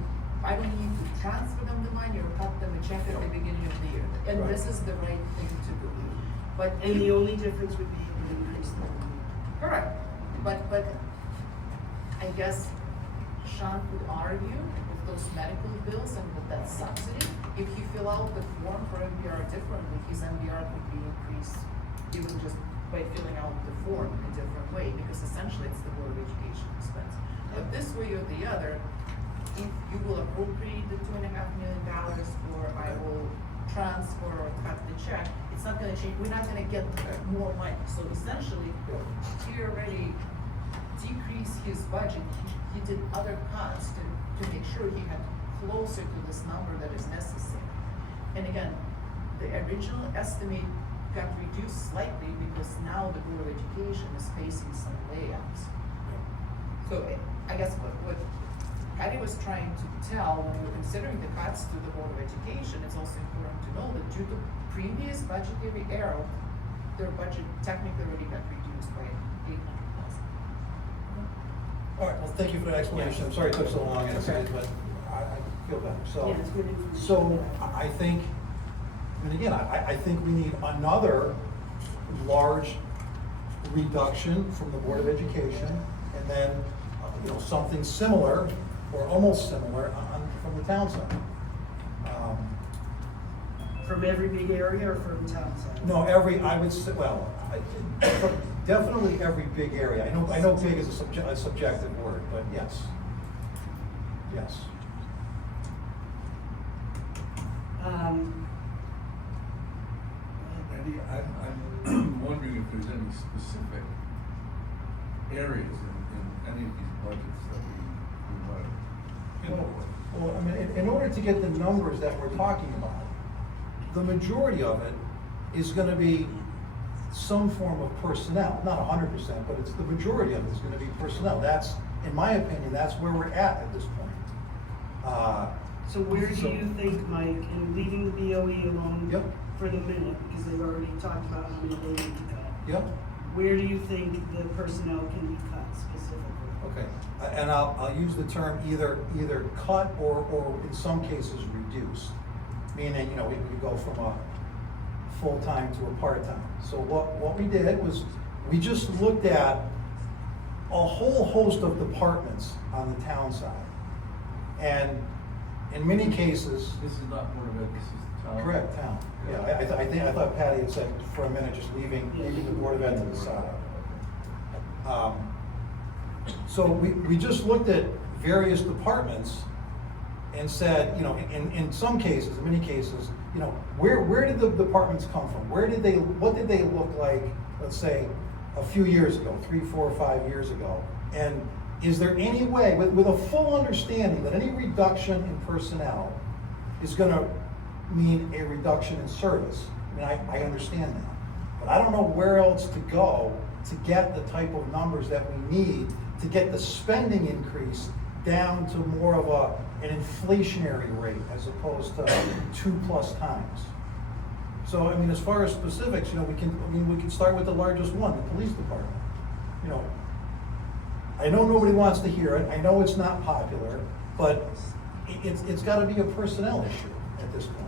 I don't need to transfer them the money or cut them a check at the beginning of the year. And Right. this is the right thing to do. But And the only difference would be an increase in the correct, but I guess Sean could argue with those medical bills and with that subsidy, if you fill out the form for MBR differently, his MBR could be increased even just by filling out the form in a different way, because essentially it's the Board of Education expense. But this way or the other, if you will appropriate the $2.5 million, or I will transfer or cut the check, it's not gonna change, we're not gonna get more money. So essentially, he already decreased his budget, he did other cuts to make sure he had closer to this number that is necessary. And again, the original estimate got reduced slightly because now the Board of Education is facing some layoffs. So I guess what Patty was trying to tell, when we're considering the cuts to the Board of Education, it's also important to know that due to previous budgetary error, their budget technically already got reduced by $800,000. All right, well, thank you for the explanation. I'm sorry it took so long, but I feel better. So, Yeah, it's good information. so I think, and again, I think we need another large reduction from the Board of Education, and then, something similar, or almost similar, from the town side. From every big area or from town side? No, I would say, definitely every big area. I know big is a subjective word, but yes. Yes. Eddie, I'm wondering if there's any specific areas in any of these budgets that we want to handle. Well, I mean, in order to get the numbers that we're talking about, the majority of it is gonna be some form of personnel, not 100%, but it's the majority of it is gonna be personnel. That's, in my opinion, that's where we're at this point. So where do you think, Mike, in leaving the BOE alone Yep. for the minute, because they've already talked about how many they need to cut, Yep, where do you think the personnel can be cut specifically? okay. And I'll use the term either cut or in some cases reduce. Meaning, we go from a full-time to a part-time. So what we did was, we just looked at a whole host of departments on the town side. And in many cases. This is not Board of Ed, this is the town. Correct, town. Yeah, I thought Patty had said for a minute, just leaving the Board of Ed to the side. So we just looked at various departments and said, in some cases, in many cases, where did the departments come from? What did they look like let's say, a few years ago, 3, 4, 5 years ago? And is there any way, with a full understanding that any reduction in personnel is gonna mean a reduction in service? I mean, I understand that. But I don't know where else to go to get the type of numbers that we need to get the spending increase down to more of an inflationary rate as opposed to 2+ times. So, I mean, as far as specifics, you know, we can start with the largest one, the police department. You know, I know nobody wants to hear it, I know it's not popular, but it's gotta be a personnel issue at this point.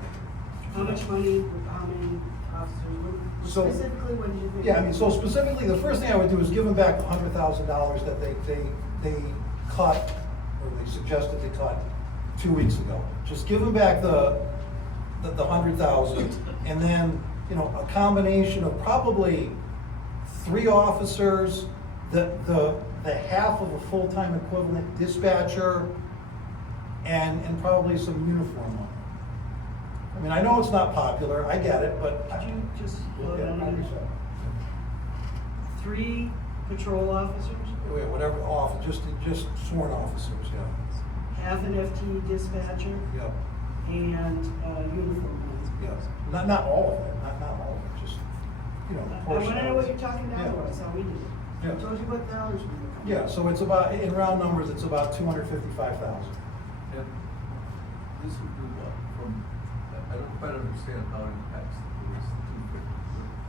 How much money, how many officers, So- specifically, what did you think? Yeah, I mean, so specifically, the first thing I would do is give them back the $100,000 that they cut, or they suggested they cut 2 weeks ago. Just give them back the 100,000, and then, you know, a combination of probably 3 officers, the half of a full-time equivalent dispatcher, and probably some uniform money. I mean, I know it's not popular, I get it, but. Could you just slow Yeah, down I a minute? understand. 3 patrol officers, Yeah, whatever, just sworn officers, yeah. half an FTE dispatcher, Yeah, and uniform ones. yeah. Not all of it, not all of it, just, you know, I portion. wanna know what you're talking Yeah. dollars, how we do it. I Yeah. told you what dollars we were. Yeah, so it's about, in round numbers, it's about 255,000. And this would do what, from, I don't quite understand how it impacts the police,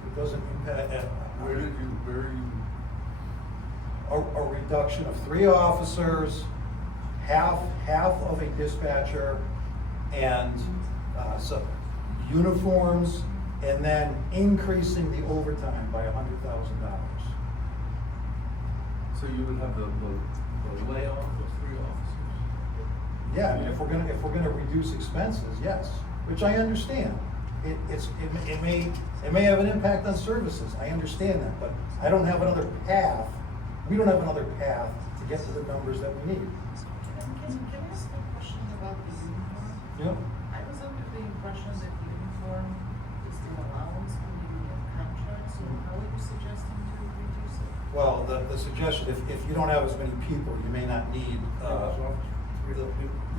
It doesn't impact, where are you, a reduction of 3 officers, half of a dispatcher, and, some uniforms, and then increasing the overtime by $100,000. so you would have the layoff of 3 officers? Yeah, I mean, if we're gonna reduce expenses, yes, which I understand. It may have an impact on services, I understand that, but I don't have another path, we don't have another path to get to the numbers that we need. Can I ask a question about the uniform? Yep. I was under the impression that the uniform is the allowance when you have contracts, so how are you suggesting to reduce it? Well, the suggestion, if you don't have as many people, you may not need, you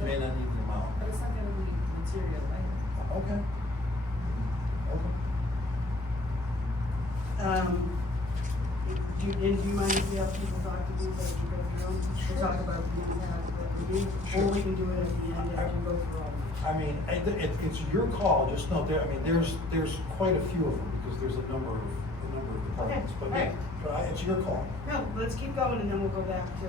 may not need the amount. But it's not gonna be material, right? Okay. Okay. Do you mind if we have people talk to you as you go through? We'll talk about what we do, or we can do it at the end after you go through all of them. I mean, it's your call, just know there, I mean, there's quite a few of them, because there's a number of departments, but yeah, alright. it's your call. No, let's keep going, and then we'll go back to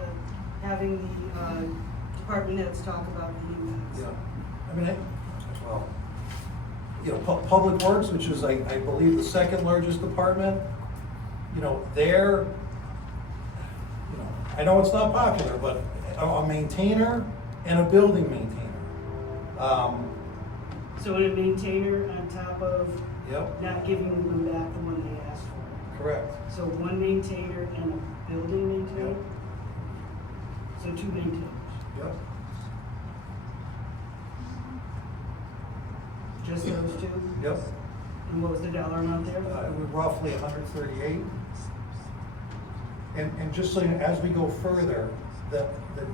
having the department heads talk about the impacts. Yeah, I mean, well, you know, Public Works, which is, I believe, the second largest department, you know, they're, you know, I know it's not popular, but a maintainer and a building maintainer. So a maintainer on top of Yep, not giving them back the one they asked for. correct. So 1 maintainer and a building maintainer? Yep. So 2 maintainers, Yep. just those 2? Yep. And what was the dollar amount there? It was roughly 138. And just so you know, as we go further, the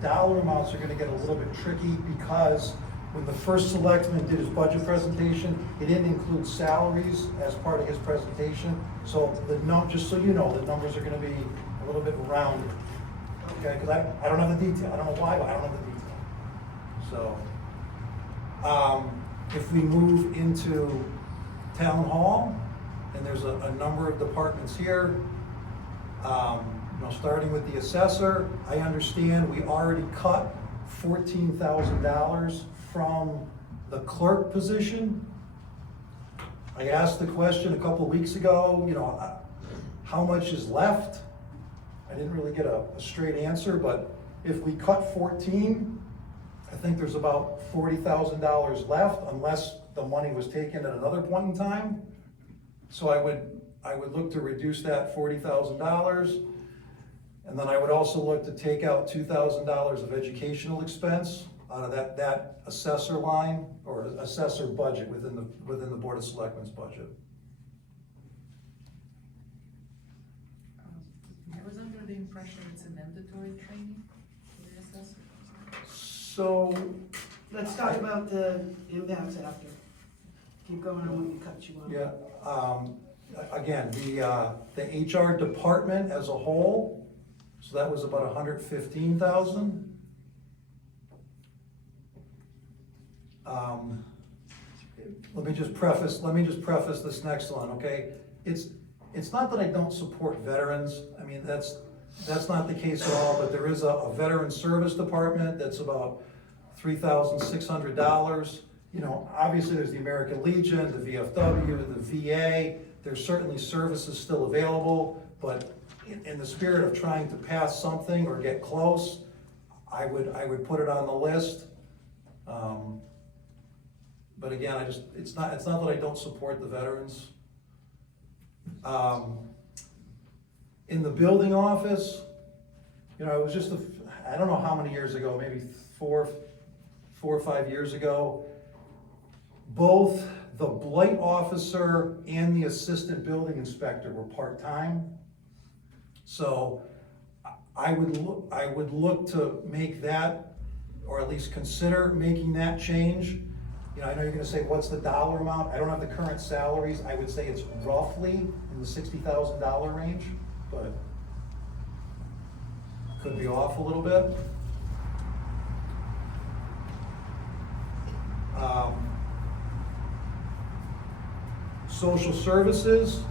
dollar amounts are gonna get a little bit tricky, because when the first selectman did his budget presentation, he didn't include salaries as part of his presentation. So just so you know, the numbers are gonna be a little bit rounded. Okay, because I don't have the detail, I don't know why, but I don't have the detail. So, if we move into town hall, and there's a number of departments here, you know, starting with the assessor, I understand we already cut $14,000 from the clerk position. I asked the question a couple weeks ago, you know, how much is left? I didn't really get a straight answer, but if we cut 14, I think there's about $40,000 left, unless the money was taken at another point in time. So I would look to reduce that $40,000. And then I would also look to take out $2,000 of educational expense out of that assessor line, or assessor budget within the Board of Selectmen's budget. the impression it's a mandatory training for the assessor? So, Let's talk about the impacts after. Keep going on when we cut you off. yeah, again, the HR department as a whole, so that was about 115,000. Let me just preface this next one, okay? It's not that I don't support veterans, I mean, that's not the case at all, but there is a veteran service department that's about $3,600. You know, obviously there's the American Legion, the VFW, the VA, there's certainly services still available, but in the spirit of trying to pass something or get close, I would put it on the list. But again, it's not that I don't support the veterans. In the building office, you know, it was just I don't know how many years ago, maybe four or 5 years ago, both the blight officer and the assistant building inspector were part-time. So I would look to make that, or at least consider making that change. You know, I know you're gonna say, what's the dollar amount? I don't have the current salaries. I would say it's roughly in the $60,000 range, but could be off a little bit. Social services.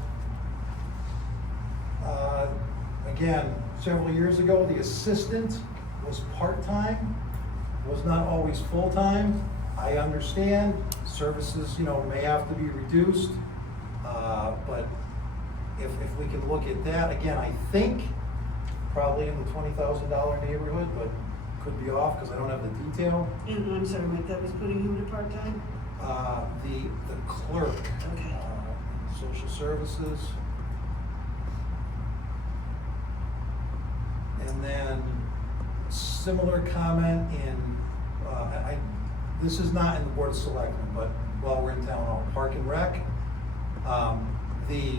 Again, several years ago, the assistant was part-time, was not always full-time. I understand services, you know, may have to be reduced, but if we can look at that, again, I think probably in the $20,000 neighborhood, but could be off because I don't have the detail. And I'm sorry, Mike, that was putting who to part-time? The clerk. Okay. Social services. And then similar comment in, this is not in the Board of Selectmen, but while we're in Town Hall, Park and Rec. The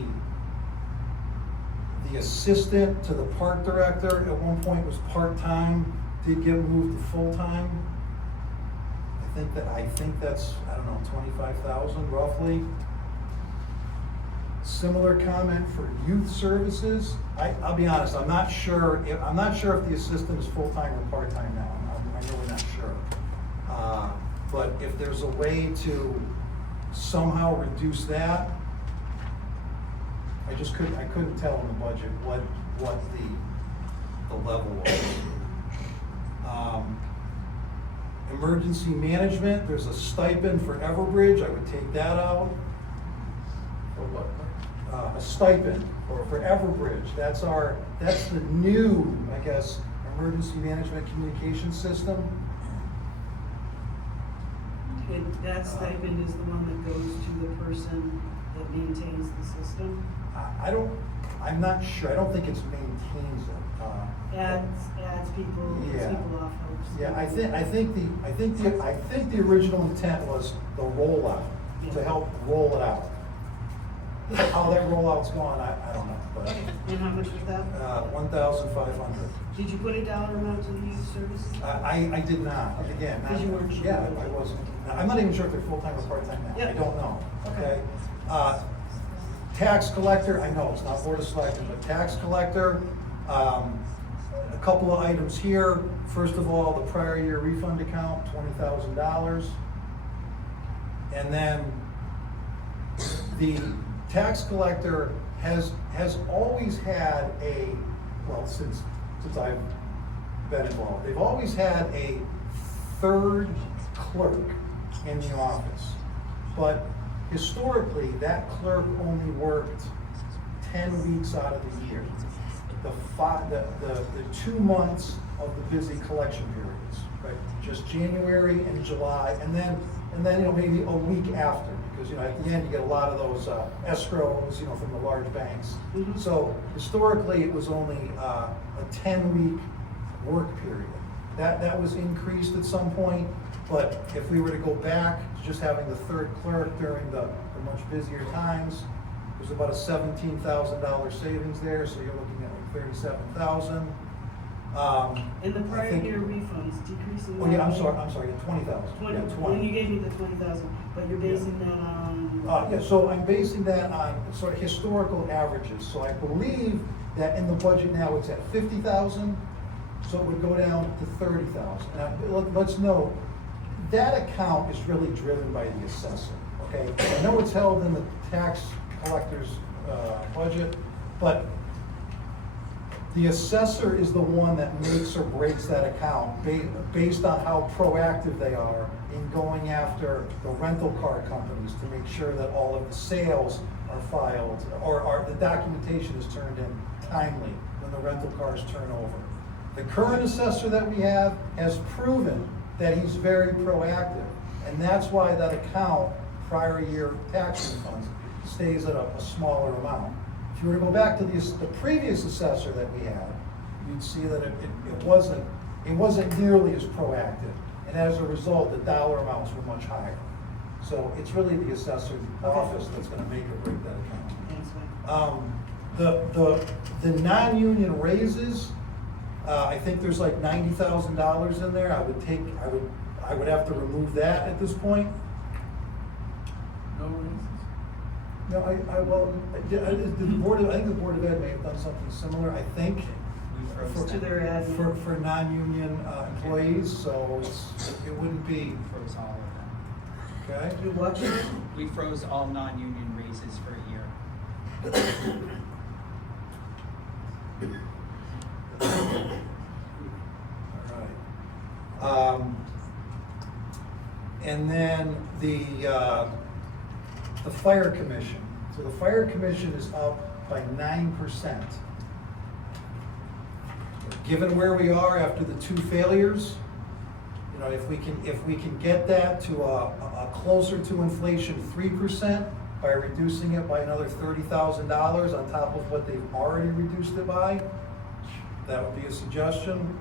assistant to the park director at one point was part-time, did get moved to full-time. I think that's, I don't know, 25,000 roughly. Similar comment for youth services. I'll be honest, I'm not sure if the assistant is full-time or part-time now. I'm really not sure. But if there's a way to somehow reduce that, I couldn't tell in the budget what the level was. Emergency management, there's a stipend for Everbridge, I would take that out. For what? A stipend for Everbridge, that's the new, I guess, emergency management communication system. And that stipend is the one that goes to the person that maintains the system? I'm not sure, I don't think it's maintains it. Adds people, Yeah. people off hopes. Yeah, I think the original intent was the rollout, to help roll it out. How that rollout's going, I don't know, but. Okay, and how much was that? 1,500. Did you put a dollar amount to the youth services? I did not, again. Because you weren't sure. Yeah, I wasn't. I'm not even sure if they're full-time or part-time now, I Yep. don't know, Okay. okay? Tax collector, I know it's not Board of Selectmen, but tax collector, a couple of items here. First of all, the prior year refund account, $20,000. And then the tax collector has always had since I've been involved, they've always had a third clerk in the office. But historically, that clerk only worked 10 weeks out of the year. The 2 months of the busy collection periods, right? Just January and July, and then you know, maybe a week after, because you know, at the end you get a lot of those escrows, you know, from the large banks. Mhm. So historically, it was only a 10-week work period. That was increased at some point, but if we were to go back to just having the third clerk during the much busier times, there's about a $17,000 savings there, so you're looking at like 37,000. And the I prior think- year refunds decreasing. Oh, yeah, I'm sorry, 20,000. Twenty, Yeah, when you gave me the 20,000, but you're basing that on. Yeah, so I'm basing that on sort of historical averages, so I believe that in the budget now it's at 50,000, so it would go down to 30,000. Now, let's note, that account is really driven by the assessor, okay? I know it's held in the tax collector's, budget, but the assessor is the one that makes or breaks that account based on how proactive they are in going after the rental car companies to make sure that all of the sales are filed, or the documentation is turned in timely when the rental cars turn over. The current assessor that we have has proven that he's very proactive, and that's why that account, prior year tax refunds, stays at a smaller amount. If you were to go back to the previous assessor that we had, you'd see that it wasn't nearly as proactive, and as a result, the dollar amounts were much higher. So it's really the assessor's office that's gonna make or break that account. The non-union raises, I think there's like $90,000 in there. I would have to remove that at this point. No raises? No, I think the Board of Ed may have done something similar, I think. To their admin. For non-union employees, so it wouldn't be, Froze all of them. okay? You watch it? We froze all non-union raises for a year. All right. And then the fire commission. So the fire commission is up by 9%. Given where we are after the two failures, you know, if we can get that to a closer to inflation 3% by reducing it by another $30,000 on top of what they've already reduced it by, that would be a suggestion.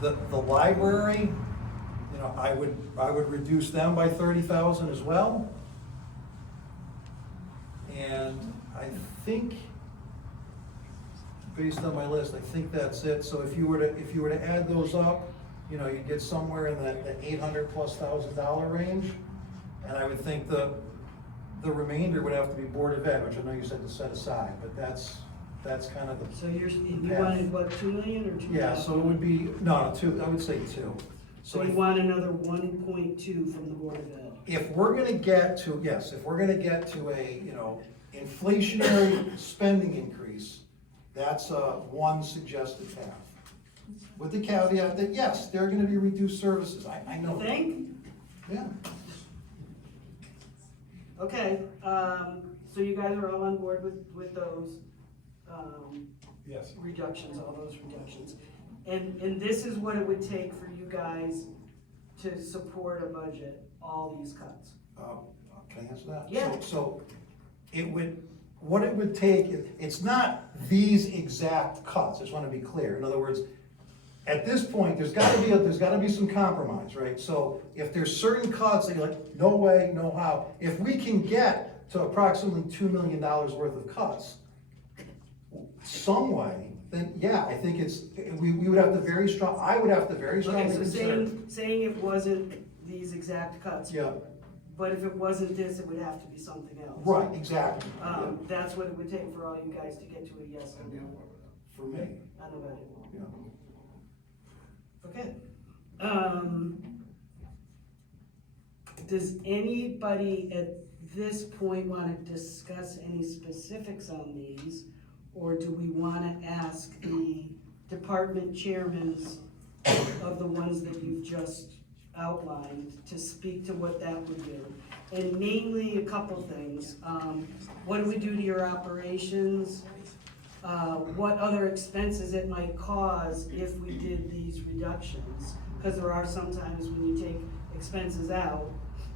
The library, you know, I would reduce them by 30,000 as well. And I think, based on my list, I think that's it. So if you were to add those up, you know, you'd get somewhere in that $800,000+ range. And I would think the remainder would have to be Board of Ed, which I know you said to set aside, but that's kind of the. So you path. wanted what, 2 million or 2? Yeah, so it would be, no, 2, I would say 2. So you want another 1.2 from the Board of Ed? If we're gonna get to, yes, if we're gonna get to a, you know, inflationary spending increase, that's one suggested path. With the caveat that, yes, there are gonna be reduced services, I know. You think? Yeah. Okay, so you guys are all on board with those, Yes. reductions, all those reductions. And this is what it would take for you guys to support a budget, all these cuts. Can I answer that? Yeah. So what it would take, it's not these exact cuts, I just wanna be clear. In other words, at this point, there's gotta be some compromise, right? So if there's certain cuts that you're like, no way, no how, if we can get to approximately $2 million worth of cuts, some way, then yeah, I think we would have to very strong, I would have to very strongly Okay, so consider. saying it wasn't these exact cuts. Yeah, But if it wasn't this, it would have to be something else. right, exactly. Yeah. That's what it would take for all you guys to get to a yes or no For me, on the budget. yeah. Okay. Does anybody at this point wanna discuss any specifics on these? Or do we wanna ask the department chairmen of the ones that you've just outlined to speak to what that would do? And mainly a couple things. What do we do to your operations? What other expenses it might cause if we did these reductions? Because there are some times when you take expenses out,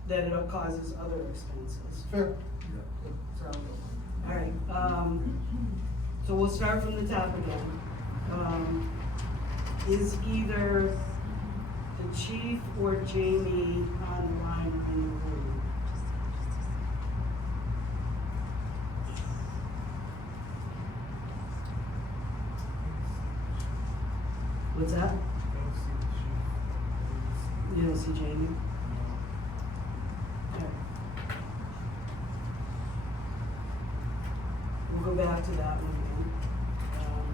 that it causes other expenses. Fair. So, all right, so we'll start from the top again. Is either the chief or Jamie on the line in the room? What's that? I don't see the chief. You don't see Jamie? No. Alright. We'll go back to that one again.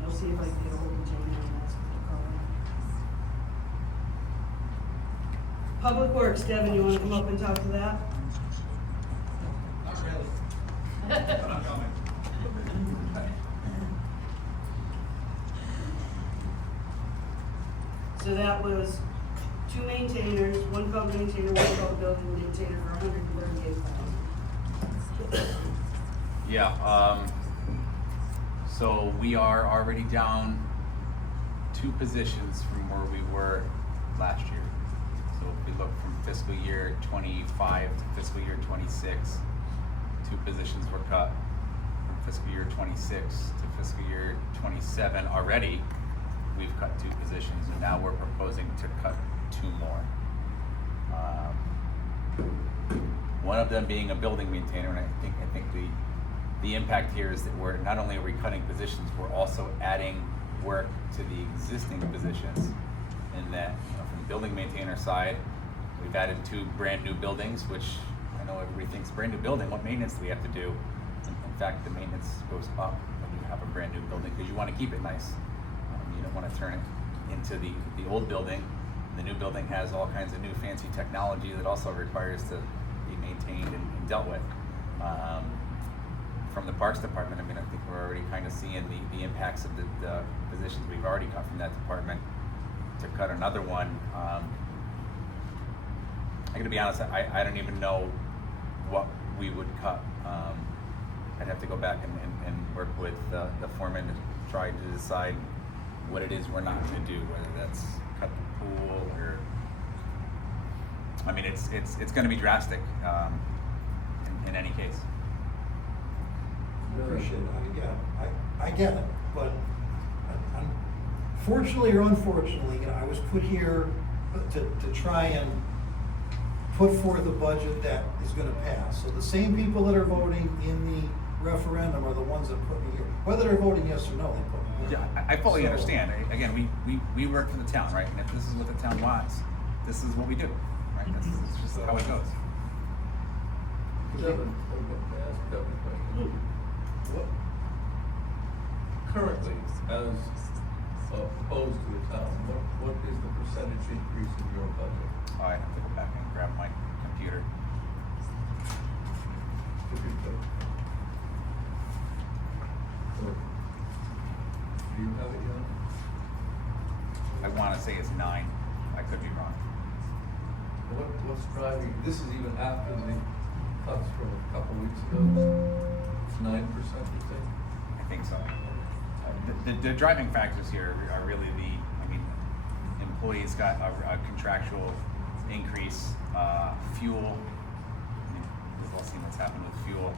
I'll see if I can get a hold of Jamie and ask her to call in. Public Works, Devin, you wanna come up and talk to that? Not really. But I'm coming. So that was 2 maintainers, 1 pump maintainer, 1 pump building maintainer for $138,000. Yeah, so we are already down 2 positions from where we were last year. So if we look from fiscal year 25 to fiscal year 26, 2 positions were cut. From fiscal year 26 to fiscal year 27 already, we've cut 2 positions, and now we're proposing to cut 2 more. One of them being a building maintainer, and I think the impact here is that we're not only are we cutting positions, we're also adding work to the existing positions. In that, from the building maintainer side, we've added 2 brand new buildings, which I know everybody thinks brand new building, what maintenance do we have to do? In fact, the maintenance goes up when you have a brand new building, because you want to keep it nice. You don't want to turn it into the old building. The new building has all kinds of new fancy technology that also requires to be maintained and dealt with. From the Parks Department, I think we're already kind of seeing the impacts of the positions we've already cut from that department. To cut another one, I gotta be honest, I don't even know what we would cut. I'd have to go back and work with the foreman to try to decide what it is we're not gonna do, whether that's cut the pool or, it's gonna be drastic, in any case. Appreciate it. I get it, but fortunately or unfortunately, I was put here to try and put forth a budget that is gonna pass. So the same people that are voting in the referendum are the ones that put me here. Whether they're voting yes or no, they put me here. Yeah, I fully So- understand. Again, we work for the town, right? And if this is what the town wants, this is what we do, right? This is just how it goes. Devin, I'm going to ask Devin a question. What, currently, as opposed to the town, what is the percentage increase in your budget? I have to go back and grab my computer. If you could. Do you have it yet? I want to say it's 9. I could be wrong. What's driving, this is even after the cuts from a couple weeks ago? It's 9%, you think? I think so. The driving factors here are really employees got a contractual increase, fuel. We've all seen what's happened with fuel.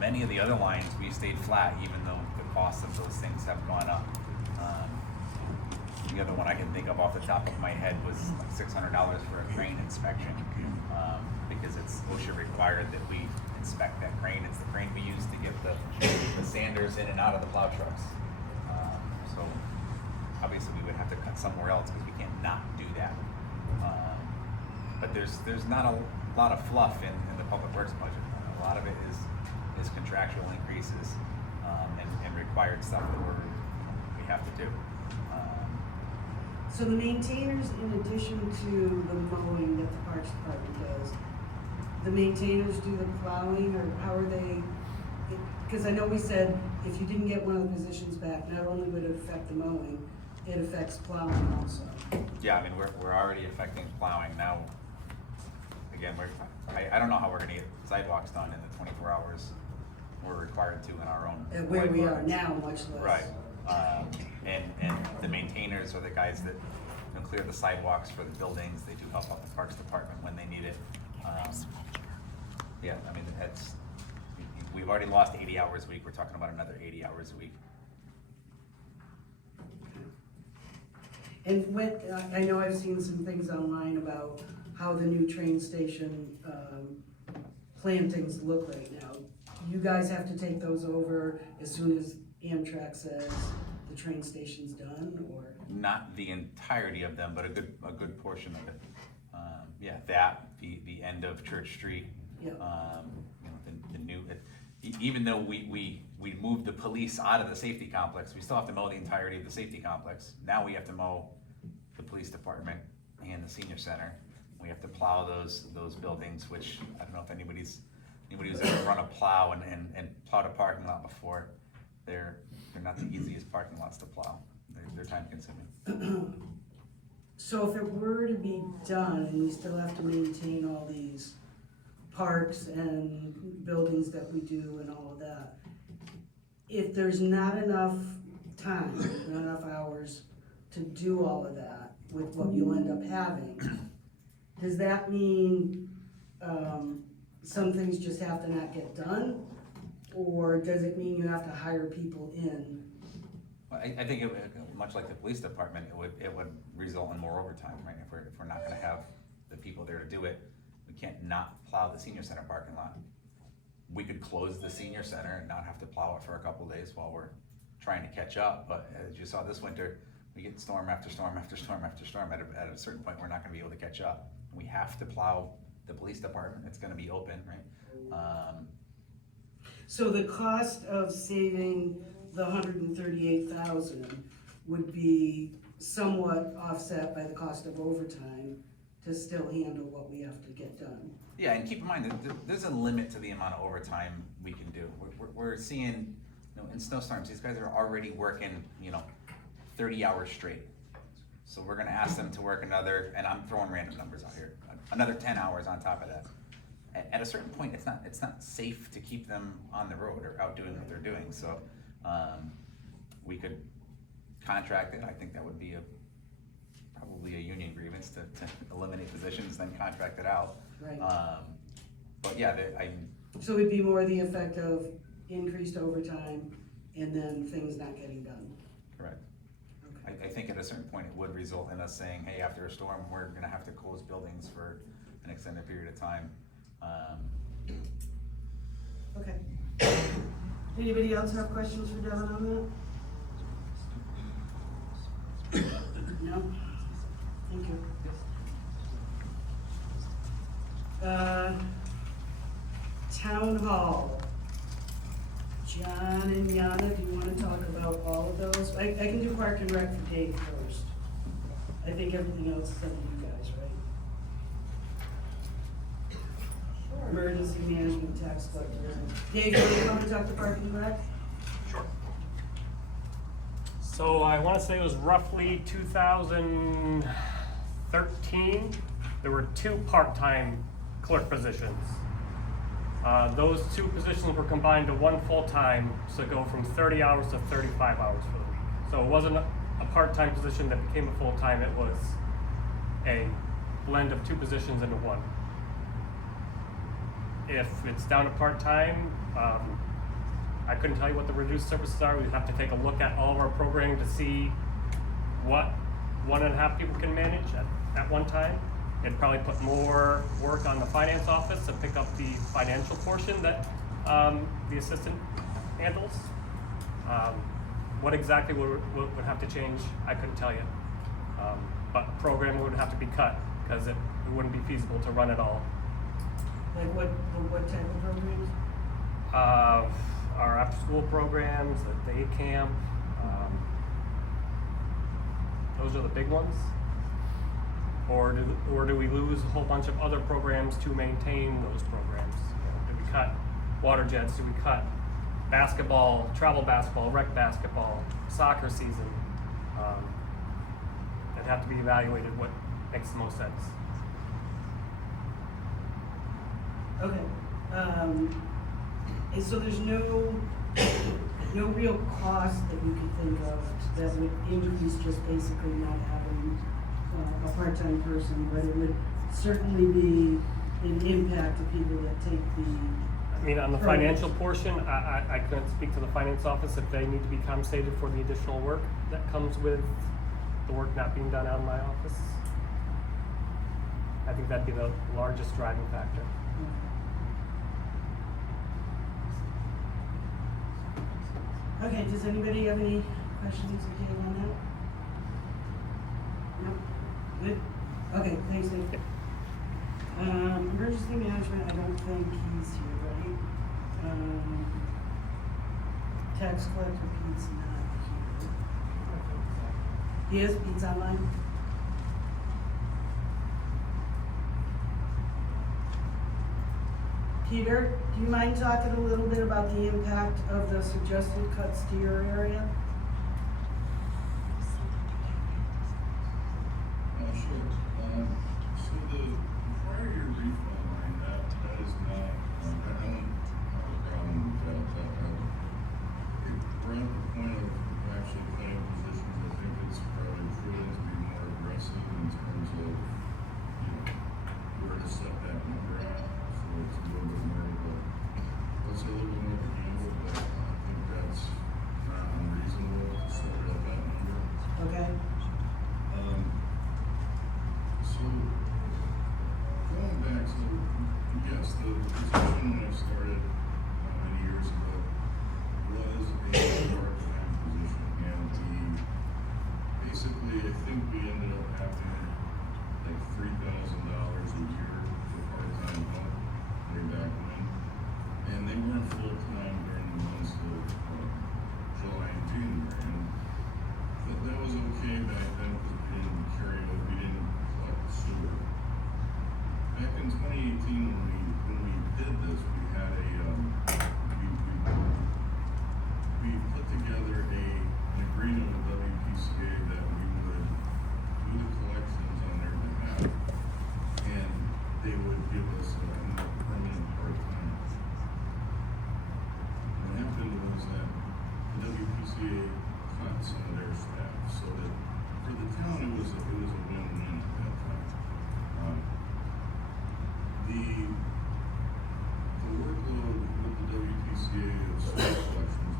Many of the other lines we stayed flat, even though the cost of those things have gone up. The other one I can think of off the top of my head was like $600 for a crane inspection, because it's OSHA required that we inspect that crane. It's the crane we use to get the sanders in and out of the plow trucks. So obviously we would have to cut somewhere else because we can't not do that. But there's not a lot of fluff in the public works budget. A lot of it is contractual increases and required stuff that we have to do. So the maintainers, in addition to the mowing that the Parks Department does, the maintainers do the plowing, or how are they? Because I know we said if you didn't get one of the positions back, not only would it affect the mowing, it affects plowing also. Yeah, we're already affecting plowing now. Again, I don't know how we're gonna get sidewalks done in the 24 hours we're required to in our own. And where we are ordinance. now, much less. Right. And the maintainers are the guys that clear the sidewalks for the buildings. They do help out the Parks Department when they need it. Yeah, we've already lost 80 hours a week. We're talking about another 80 hours a week. And I know I've seen some things online about how the new train station plantings look right now. Do you guys have to take those over as soon as Amtrak says the the train stations done, or? Not the entirety of them, but a good portion of it. Yeah, that, the end of Church Street. Yeah. You know, the new, even though we moved the police out of the safety complex, we still have to mow the entirety of the safety complex. Now we have to mow the police department and the senior center. We have to plow those buildings, which I don't know if anybody who's ever run a plow and plowed a parking lot before. They're not the easiest parking lots to plow. They're time consuming. So if it were to be done, and we still have to maintain all these parks and buildings that we do and all of that, if there's not enough time, not enough hours to do all of that with what you'll end up having, does that mean, some things just have to not get done? Or does it mean you have to hire people in? Well, I think it would, much like the police department, it would result in more overtime, right? If we're not gonna have the people there to do it, we can't not plow the senior center parking lot. We could close the senior center and not have to plow it for a couple days while we're trying to catch up, but as you saw this winter, we get storm after storm after storm after storm. At a certain point, we're not gonna be able to catch up. We have to plow the police department, it's gonna be open, right? So the cost of saving the 138,000 would be somewhat offset by the cost of overtime to still handle what we have to get done. Yeah, and keep in mind that there's a limit to the amount of overtime we can do. We're seeing, you know, in snowstorms, these guys are already working, 30 hours straight. So we're gonna ask them to work another, and I'm throwing random numbers out here, another 10 hours on top of that. At a certain point, it's not safe to keep them on the road or out doing what they're doing, so, we could contract it. I think that would be probably a union grievance to eliminate positions, then contract it out. Right. But yeah, So it'd be more the effect of increased overtime and then things not getting done. correct. Okay. I think at a certain point, it would result in us saying, hey, after a storm, we're gonna have to close buildings for an extended period of time. Okay. Anybody else have questions for Devin on that? No? Thank you. Town Hall. John and Yana, do you wanna talk about all of those? I can do Park and Rec for Dave first. I think everything else is up to you guys, right? Emergency management, tax collector. Dave, do you want to talk to Park and Rec? So I want to say it was roughly 2013. There were 2 part-time clerk positions. Those 2 positions were combined to 1 full-time, so go from 30 hours to 35 hours for the week. So it wasn't a part-time position that became a full-time, it was a blend of 2 positions into 1. If it's down to part-time, I couldn't tell you what the reduced services are. We'd have to take a look at all of our programming to see what 1.5 people can manage at one time. It'd probably put more work on the finance office to pick up the financial portion that the assistant handles. What exactly would have to change, I couldn't tell you. But programming would have to be cut because it wouldn't be feasible to run it all. Like what type of programs? Our after-school programs, the day camp, those are the big ones. Or do we lose a whole bunch of other programs to maintain those programs? Do we cut water jets? Do we cut basketball, travel basketball, rec basketball, soccer season? It'd have to be evaluated what makes the most sense. Okay. And so there's no real cost that you could think of that would increase just basically not having a part-time person, but it would certainly be an impact to people that take the. I mean, on the financial portion, I couldn't speak to the finance office if they need to be compensated for the additional work that comes with the work not being done out of my office. I think that'd be the largest driving factor. Okay, does anybody have any questions you have on that? No? Good? Okay, thanks, Dave. Emergency management, I don't think he's here, right? Tax collector Pete's not here. He is, Pete's online? Peter, do you mind talking a little bit about the impact of the suggested cuts to your area? Sure. So the prior year refund line, that is not, I don't have a problem with that. We're at the point of actually cutting positions. I think it's probably prudent to be more aggressive in terms of, where to set that number at. So it's a little bit more of a, let's say a little bit more of a gamble, but I think that's not unreasonable to set it at that number. Okay. So, going back, so, yes, the position when I started, many years ago, was a part-time position, and basically, I think we ended up having like $3,000 a year for part-time help way back when, and they weren't full-time during the months of July and January, and that was okay back then because we didn't carry over, we didn't sewer. Back in 2018, when we did this, we had we put together an agreement with WPCA that we would do the collections on their behalf, and they would give us a permanent part-time. What happened was that the WPCA cut some of their staff, so that for the town it was a win-win at that time. The workload with the WPCA of sewer collections,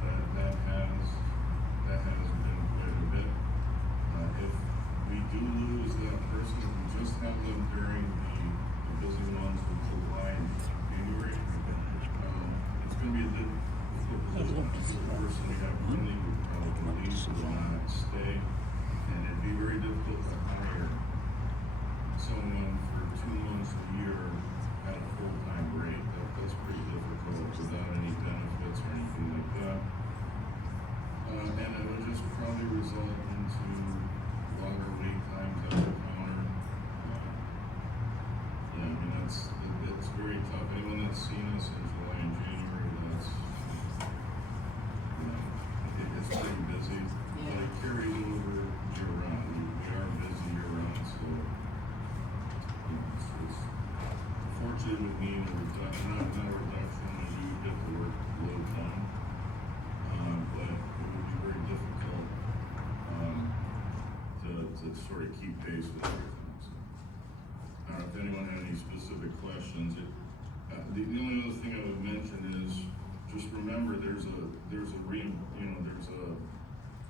that has been quite a bit. If we do lose that person, if we just have them during the busy months of July and January, it's gonna be a difficult position. The person we have running would probably leave, will not stay, and it'd be very difficult to hire someone for 2 months a year at a full-time rate. That's pretty difficult without any benefits or anything like that. And it would just probably result into longer wait times at the counter. I mean, it's very tough. Anyone that's seen us in July and January, it's pretty busy, but it carries over year-round. We are busy year-round, so it's unfortunately would mean a reduction, not a reduction when you get the workload done, but it would be very difficult to sort of keep pace with everything. So, I don't know if anyone had any specific questions. The only other thing I would mention is just remember the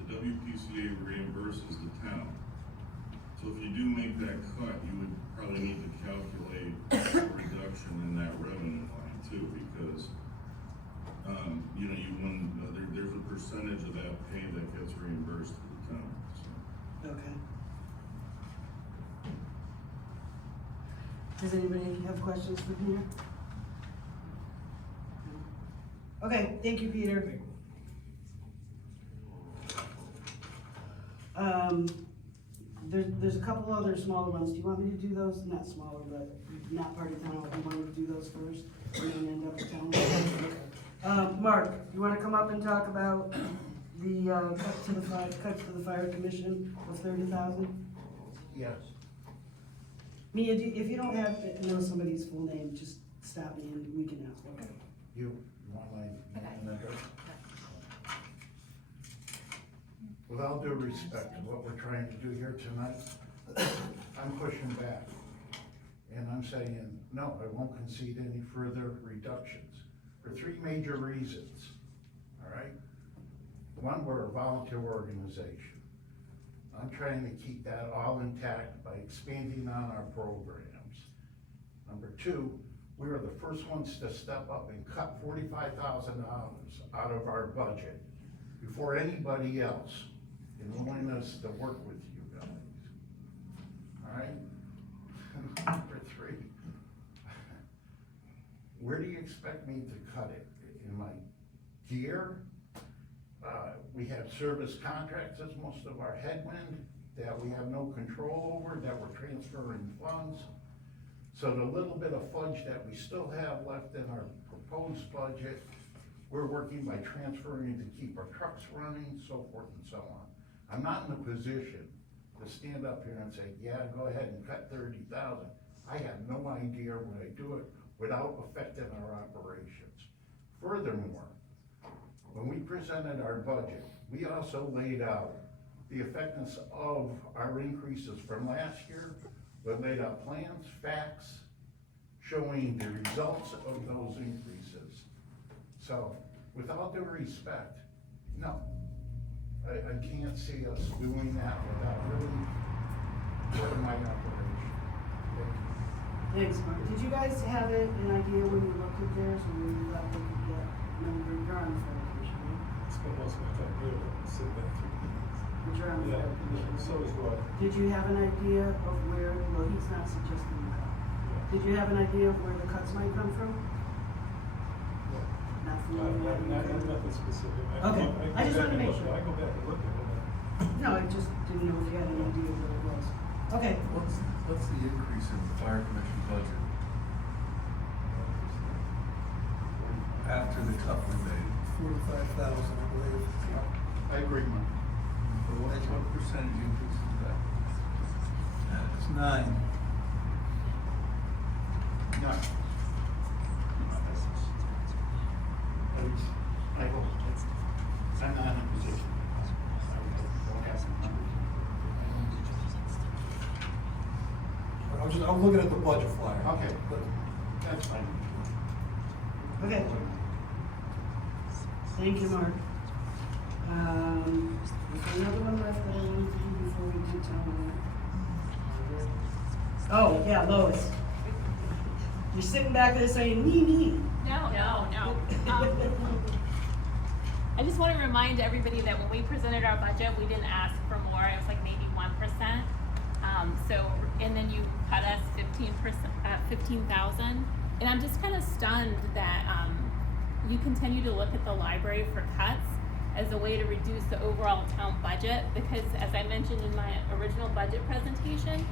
WPCA reimburses the town. So if you do make that cut, you would probably need to calculate a reduction in that revenue line too, because there's a percentage of that pay that gets reimbursed to the town. So. Okay. Does anybody have questions for Peter? Okay, thank you, Peter. There's a couple other smaller ones. Do you want me to do those? Not smaller, but not part of town. Do you want me to do those first and then end up with town? Mark, you wanna come up and talk about the, cuts to the fire commission of 30,000? Yes. Mia, if you don't know somebody's full name, just stop me and we can ask. Okay. You want my name and address? With all due respect to what we're trying to do here tonight, I'm pushing back. And I'm saying, no, I won't concede any further reductions for 3 major reasons, all right? One, we're a volunteer organization. I'm trying to keep that all intact by expanding on our programs. Number 2, we were the first ones to step up and cut $45,000 out of our budget before anybody else. and willingness to work with you guys. All right? Number 3. Where do you expect me to cut it? In my gear? We have service contracts as most of our headwind that we have no control over, that we're transferring funds. So the little bit of fudge that we still have left in our proposed budget, we're working by transferring to keep our trucks running, so forth and so on. I'm not in a position to stand up here and say, yeah, go ahead and cut 30,000. I have no idea when I do it without affecting our operations. Furthermore, when we presented our budget, we also laid out the effectiveness of our increases from last year. We laid out plans, facts, showing the results of those increases. So, with all due respect, no, I can't see us doing that without really hurting my operation. Thanks, Mark. Did you guys have an idea when you looked at theirs, or when you thought they could get, you're on the fabrication, right? Spent most of my time here, sitting back 3 meetings. But you're on the Yeah, fabrication. so is Roy. Did you have an idea of where, well, he's not suggesting the cut. Did you have an idea of where the cuts might come from? Not from you? Nothing specific. Okay, I just wanted to make sure. I go back and look at it. No, I just didn't know if you had an idea of what it was. Okay. What's the increase in the fire commission budget? After the cut we made? 45,000, I believe. I agree, Mark. What percentage increase is that? It's 9. No. I hope, I'm not in a position. I don't have some numbers. I'm looking at the budget flyer. Okay, that's fine. Okay. Thank you, Mark. Is there another one left that I need to do before we do town hall? Oh, yeah, Lois. You're sitting back there saying, me. No. I just want to remind everybody that when we presented our budget, we didn't ask for more. It was like maybe 1%. And then you cut us 15,000. And I'm just kind of stunned that you continue to look at the library for cuts as a way to reduce the overall town budget, because as I mentioned in my original budget presentation,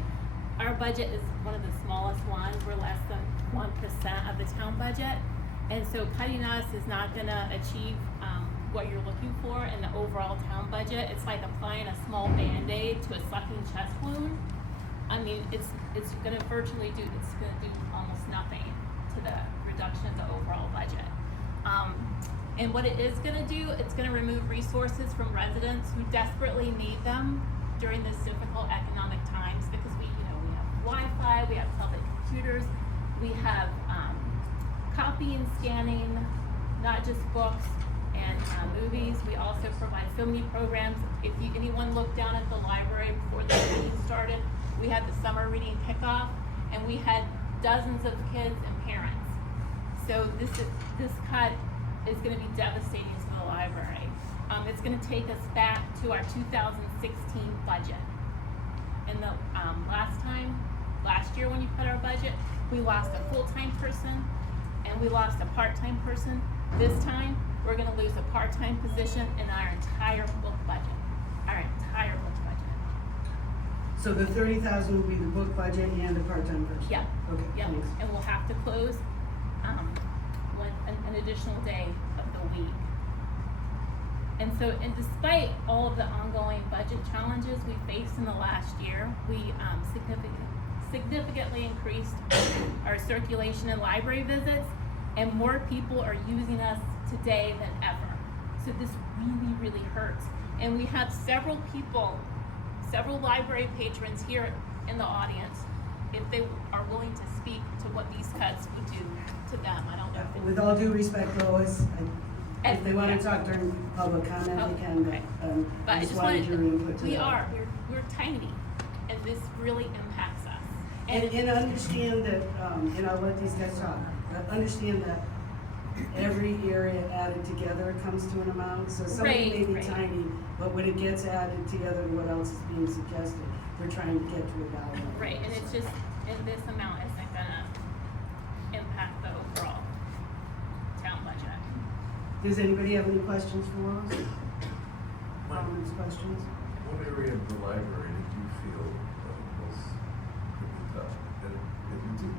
our budget is one of the smallest ones. We're less than 1% of the town budget. And so cutting us is not gonna achieve what you're looking for in the overall town budget. It's like applying a small Band-Aid to a sucking chest wound. I mean, it's gonna do almost nothing to the reduction of the overall budget. And what it is gonna do, it's gonna remove resources from residents who desperately need them during this difficult economic times, because we have Wi-Fi, we have public computers, we have copying, scanning, not just books and movies. We also provide so many programs. If anyone looked down at the library before the meeting started, we had the summer reading kickoff, and we had dozens of kids and parents. So this cut is going to be devastating to the library. It's going to take us back to our 2016 budget. And the last year when you cut our budget, we lost a full-time person and we lost a part-time person. This time, we're going to lose a part-time position in our entire book budget. So the 30,000 will be the book budget and the part-time person? Yeah. Okay, Yep. thanks. And we'll have to close an additional day of the week. And despite all of the ongoing budget challenges we faced in the last year, we significantly increased our circulation and library visits, and more people are using us today than ever. So this really, really hurts. And we have several library patrons here in the audience, if they are willing to speak to what these cuts would do to them. I don't know. With all due respect, Lois, if they want to talk during public comment, they can, But I just wanted your input to that. We're tiny, and this really impacts us. And understand that, and I'll let these guys talk, but understand that every area added together comes to an amount, so something may be Right. tiny, but when it gets added together to what else is being suggested, they're trying to get to a dollar. Right, and it's just, and this amount isn't gonna impact the overall town budget. Does anybody have any questions for us? Comments, questions? What area of the library did you feel was could be tough?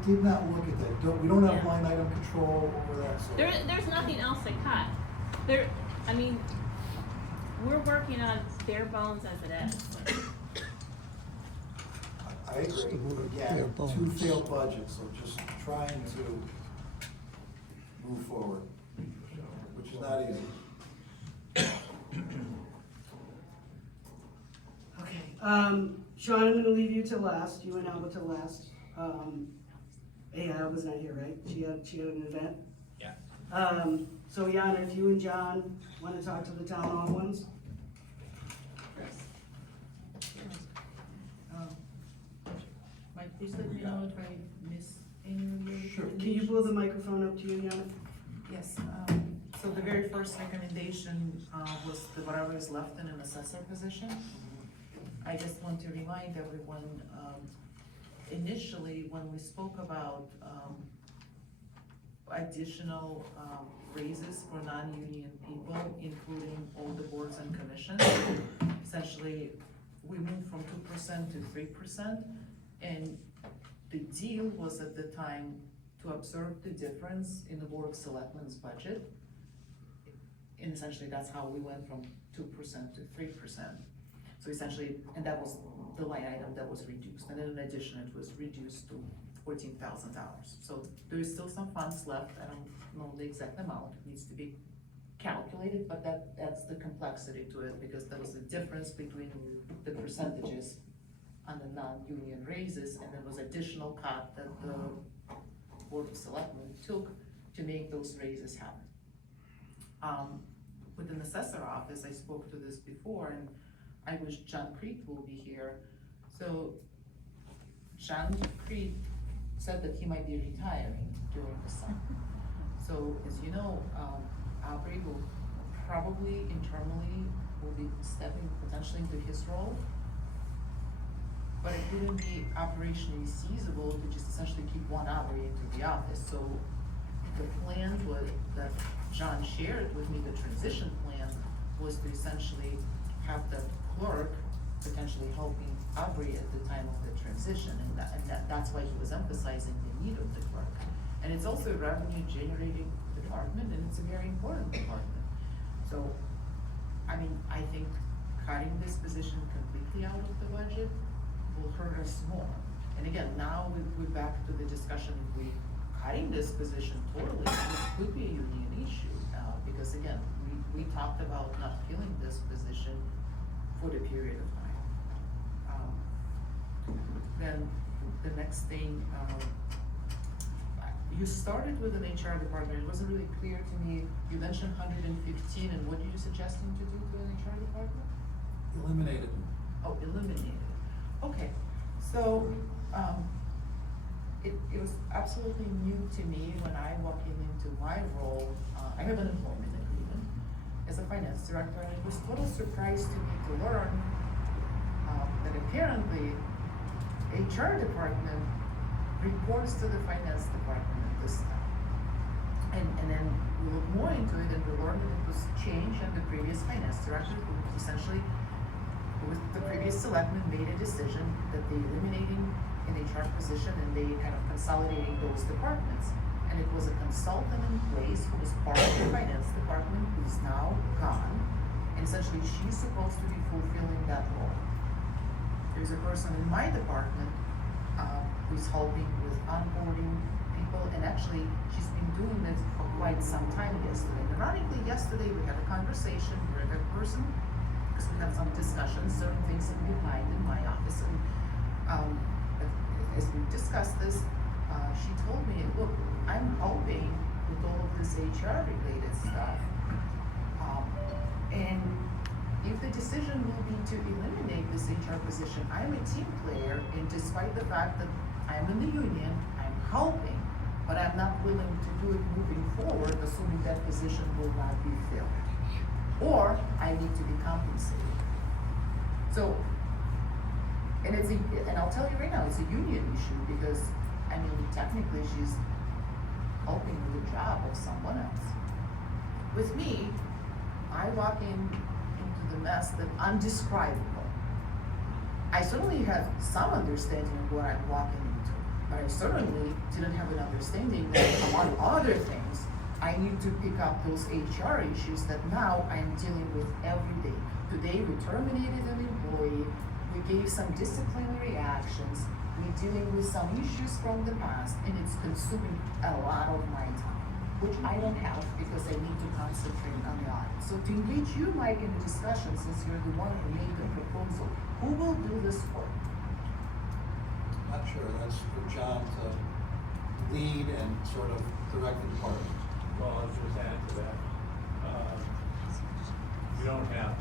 Did not look at that. We don't have Yeah. line item control over that, so. There's nothing else to cut. I mean, we're working on bare bones as it is. I agree. Again, two failed budgets, so just trying to move forward, which is not easy. Okay, Sean, I'm gonna leave you to last, you and Alba to last. Alba's not here, right? She had an event? Yeah. So Yana, if you and John wanna talk to the town hall ones? Mike, please let me know if I miss any of your Sure. Can you pull the microphone up to you, Yana? Yes, so the very first recommendation, was the whatever is left in an assessor position. I just want to remind everyone, initially, when we spoke about, additional, raises for non-union people, including all the boards and commissions, essentially, we moved from 2% to 3%, and the deal was at the time to absorb the difference in the Board of Selectmen's budget. And essentially, that's how we went from 2% to 3%. So essentially, and that was the line item that was reduced, and then in addition, it was reduced to $14,000. So there is still some funds left, I don't know the exact amount, it needs to be calculated, but that's the complexity to it, because there was a difference between the percentages on the non-union raises, and there was additional cut that the Board of Selectmen took to make those raises happen. With an assessor office, I spoke to this before, and I wish John Creed will be here. So John Creed said that he might be retiring during the summer. So as you know, Aubrey will probably internally will be stepping potentially into his role. But it wouldn't be operationally feasible to just essentially keep one Aubrey into the office. So the plan was that John shared with me, the transition plan was to essentially have the clerk potentially helping Aubrey at the time of the transition, and that's why he was emphasizing the need of the clerk. And it's also a revenue generating department, and it's a very important department. So, I mean, I think cutting this position completely out of the budget will hurt us more. And again, now we're back to the discussion, if we cutting this position totally, it could be a union issue, because again, we talked about not filling this position for the period of time. Then the next thing, you started with an HR department, it wasn't really clear to me, you mentioned 115, and what are you suggesting to do to an HR department? Eliminated. Oh, eliminated, okay, so, it was absolutely new to me when I walked into my role. I have an employment agreement as a finance director, and it was a total surprise to me to learn that apparently HR department reports to the finance department at this time. And then we looked more into it, and we learned that it was changed, and the previous finance director, who essentially, with the previous selectman, made a decision that they eliminating an HR position and they kind of consolidating those departments. And it was a consultant in place who was part of the finance department who's now gone. And essentially she's supposed to be fulfilling that role. There's a person in my department who's helping with onboarding people, and actually she's been doing this for quite some time yesterday. And ironically, yesterday we had a conversation where that person, because we had some discussions, certain things are behind in my office, and as we discussed this, she told me, look, I'm helping with all of this HR related stuff, and if the decision will be to eliminate this HR position, I'm a team player, and despite the fact that I'm in the union, I'm helping but I'm not willing to do it moving forward, assuming that position will not be filled. Or I need to be compensated. So, and I'll tell you right now, it's a union issue because, I mean, technically she's helping with the job of someone else. With me, I walk into the mess that undescribable. I certainly have some understanding of what I'm walking into, but I certainly didn't have an understanding that among other things, I need to pick up those HR issues that now I'm dealing with every day. Today, we terminated an employee, we gave some disciplinary actions, we're dealing with some issues from the past, and it's consuming a lot of my time, which I don't have because I need to concentrate on the audit. So to engage you, Mike, in the discussion, since you're the one who made the proposal, who will do this work? Not sure, that's for John to lead and sort of direct the department. Well, I'll just add to that. We don't have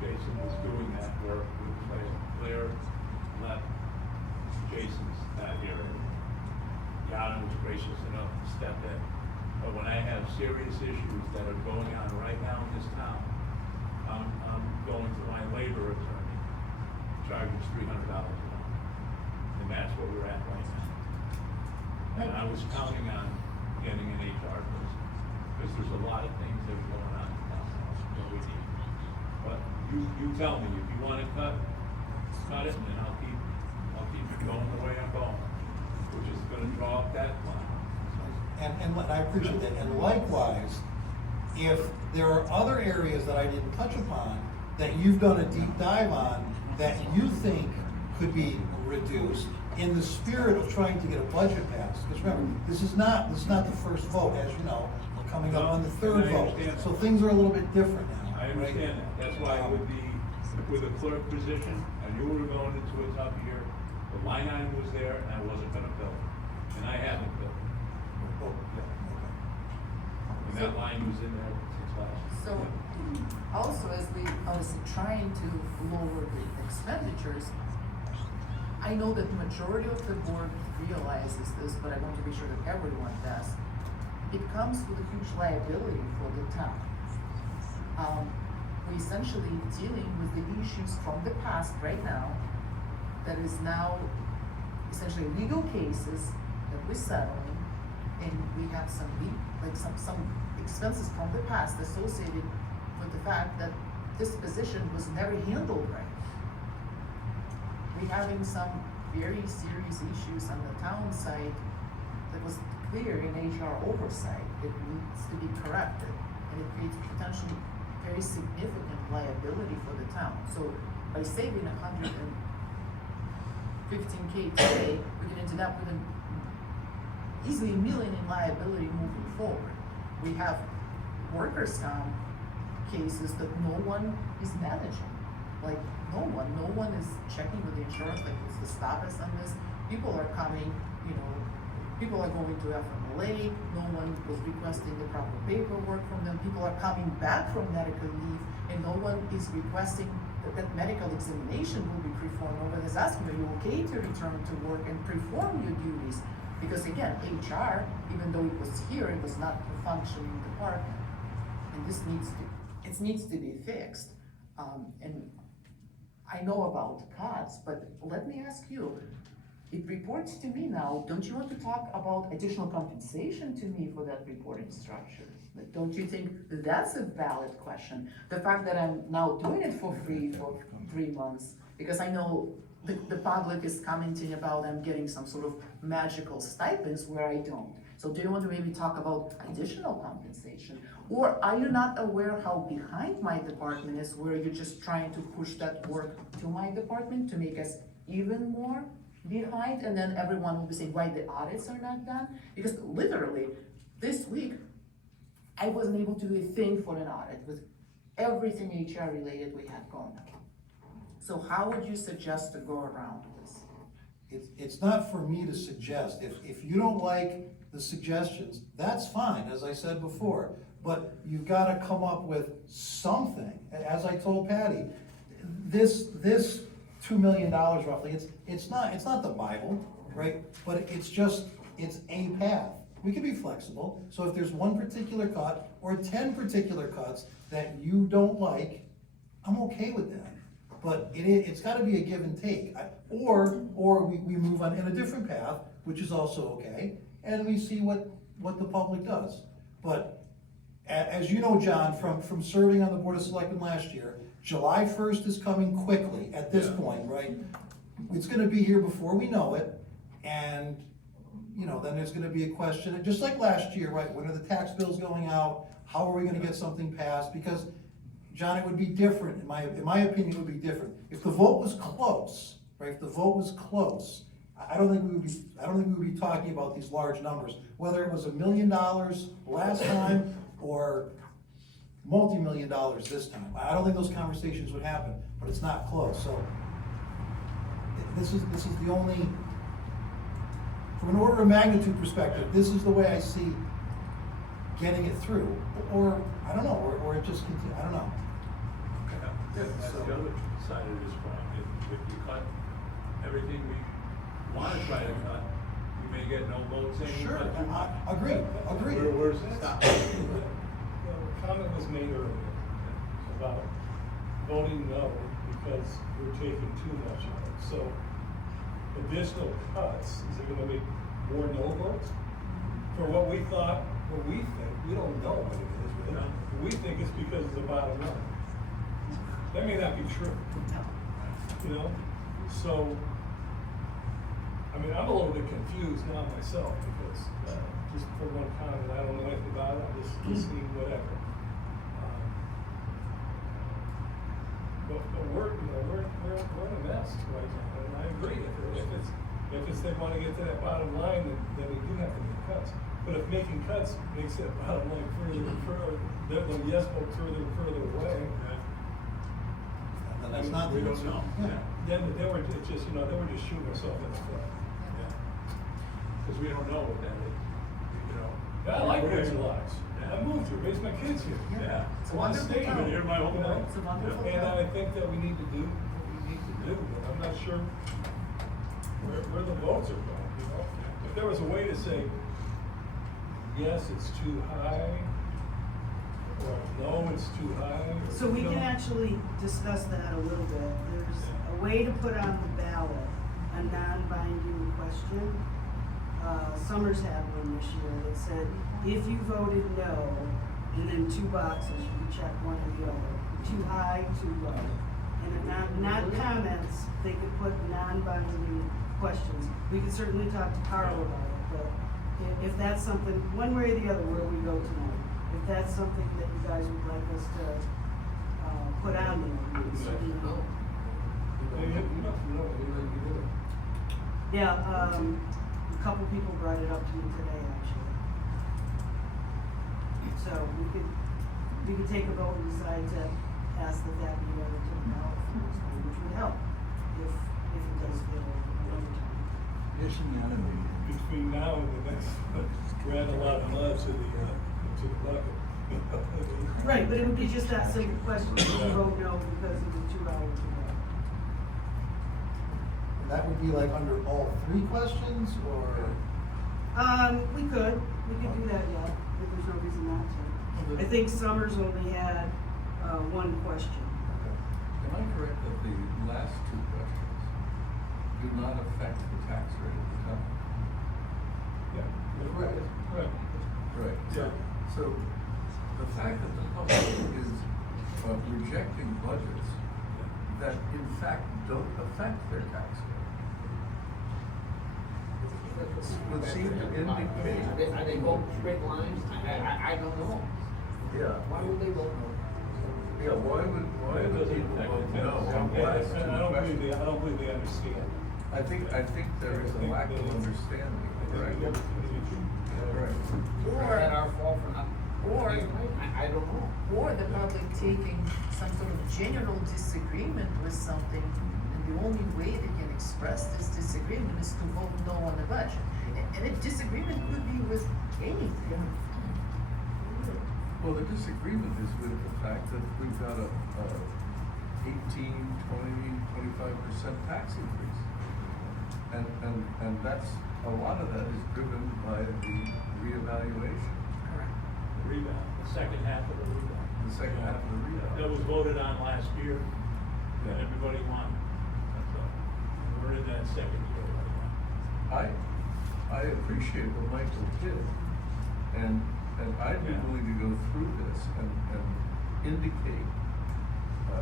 Jason is doing that work with Claire left Jason's that area. Yana was gracious enough to step in. But when I have serious issues that are going on right now in this town, I'm going to my labor attorney, charges $300 an hour. And that's where we're at right now. And I was counting on getting an HR person, because there's a lot of things that are going on in town that we need. But you tell me, if you wanna cut it, and then I'll keep it going the way I'm going, which is gonna draw up that line. And I appreciate that, and likewise, if there are other areas that I didn't touch upon, that you've done a deep dive on, that you think could be reduced, in the spirit of trying to get a budget passed, because remember, this is not the first vote, as you know, we're coming up on the third vote, so things are a little bit different now, I right? understand that, that's why with the clerk position, I knew we were going into a tough year, the line item was there, and I wasn't gonna bill it, and I haven't billed it. And that line was in there since last year. So, also as we are trying to lower the expenditures, I know that the majority of the board realizes this, but I want to be sure that everyone does. It comes with a huge liability for the town. We're essentially dealing with the issues from the past right now that is now essentially legal cases that we're settling, and we have some expenses from the past associated with the fact that this position was never handled right. We're having some very serious issues on the town side that was clear in HR oversight. It needs to be corrected, and it creates potentially very significant liability for the town. So by saving $115K today, we can end up with easily $1 million in liability moving forward. We have workers' comp cases that no one is managing. Like, no one is checking with the insurance, like, what's the status on this? People are coming, people are going to FMLA, no one was requesting the proper paperwork from them, people are coming back from medical leave, and no one is requesting that medical examination will be performed. No one is asking, are you okay to return to work and perform your duties? Because again, HR, even though it was here, it was not a functioning department. And this needs to be fixed. And I know about cuts, but let me ask you, it reports to me now, don't you want to talk about additional compensation to me for that reporting structure? Like, don't you think that's a valid question? The fact that I'm now doing it for free for 3 months, because I know the public is commenting about I'm getting some sort of magical stipends where I don't. So do you want to maybe talk about additional compensation? Or are you not aware how behind my department is, where you're just trying to push that work to my department to make us even more behind? And then everyone will be saying why the audits are not done? Because literally, this week, I wasn't able to do a thing for an audit with everything HR related we had going on. So how would you suggest to go around this? It's not for me to suggest. If you don't like the suggestions, that's fine, as I said before. But you've gotta come up with something. As I told Patty, this $2 million roughly, it's not the Bible, right? But it's just it's a path. We can be flexible, so if there's one particular cut or 10 particular cuts that you don't like, I'm okay with that. But it's gotta be a give and take, or we move on in a different path, which is also okay, and we see what the public does. But as you know, John, from serving on the Board of Selectmen last year, July 1st is coming quickly at this point, right? It's gonna be here before we know it, and, you know, then there's gonna be a question, just like last year, right? When are the tax bills going out? How are we gonna get something passed? Because, John, it would be different, in my opinion, it would be different. If the vote was close, right, if the vote was close, I don't think we would be talking about these large numbers, whether it was $1 million last time or multi-million dollars this time. I don't think those conversations would happen, but it's not close, so this is the only, from an order of magnitude perspective, this is the way I see getting it through, or, I don't know, or it just continue, I don't know. That's the other side of this coin. If you cut everything we wanna try to cut, you may get no votes anyway. Sure, agreed. Where's it stop? A comment was made earlier about voting no because we're taking too much of it. So additional cuts, is it gonna make more no votes? For what we thought, what we think, we don't know what it is, really. We think it's because of the bottom line. That may not be true, you know? So, I mean, I'm a little bit confused now myself because, just for one comment, I don't know anything about it, I'm just listening, whatever. But we're in a mess right now, and I agree, if it's they wanna get to that bottom line, then we do have to make cuts. But if making cuts makes that bottom line further and further, the yes vote further and further away. And that's not, we don't know. Then we're just, you know, then we're just shooting ourselves in the foot. Cause we don't know what that is, you know. I like Windsor Locks. I moved here, raised my kids here. Yeah. It's a wonderful town. Here my whole life. It's a wonderful And town. I think that we need to do what we need to do, but I'm not sure where the votes are going, you know? If there was a way to say, yes, it's too high, or no, it's too high. So we you can know? actually discuss that a little bit. There's a way to put on the ballot a non-binding question. Summers had one this year that said, if you voted no, and then two boxes, you can check one or the other, too high, too low. And then not comments, they could put non-binding questions. We could certainly talk to Carl about it, but if that's something, one way or the other, where we go tonight, if that's something that you guys would like us to, put on there, we can certainly go. Yeah, a couple people brought it up to me today, actually. So we could take a vote and decide to ask that be added to the ballot for next time, which would help if it does get over time. Between now and the next, we're adding a lot of mud to the bucket. Right, but it would be just that simple question, if you vote no because it was 2 hours ago. that would be like under all 3 questions, or? We could do that, yeah, if there's no reason not to. I think Summers only had, 1 question. Am I correct that the last 2 questions do not affect the tax rate at the time? Yeah. Right. Right. Yeah. So, the fact that the public is rejecting budgets that in fact don't affect their tax rate would seem to indicate. Are they both straight lines? I don't know. Yeah. Why would they vote no? Yeah, why would It doesn't people affect vote the no tax. on the last 2 I don't questions? believe they understand. I think there is a lack of understanding, right? Right. Is that our fault for not? Or- I don't know. Or the public taking some sort of general disagreement with something, and the only way they can express this disagreement is to vote no on the budget. And a disagreement could be with anything. Well, the disagreement is with the fact that we've got a 18, 20, 25% tax increase. And that's, a lot of that is driven by the reevaluation. Correct. The rebound, the second half of the rebound. The second half of the rebound. That was voted on last year, and everybody won. That's all. We're in that second year right I appreciate what Michael did, and I'd be Yeah. willing to go through this and indicate,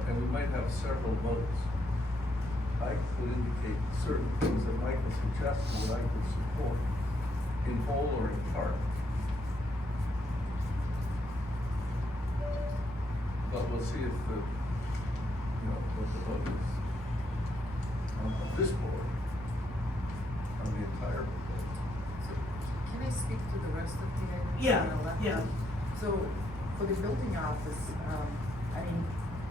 and we might have several votes. I could indicate certain things that Michael suggested that I could support, in whole or in part. But we'll see if the, what the vote is on this board, on the entire proposal. Can I speak to the rest of the items? Yeah, that are left? yeah. So, for the building office, I mean,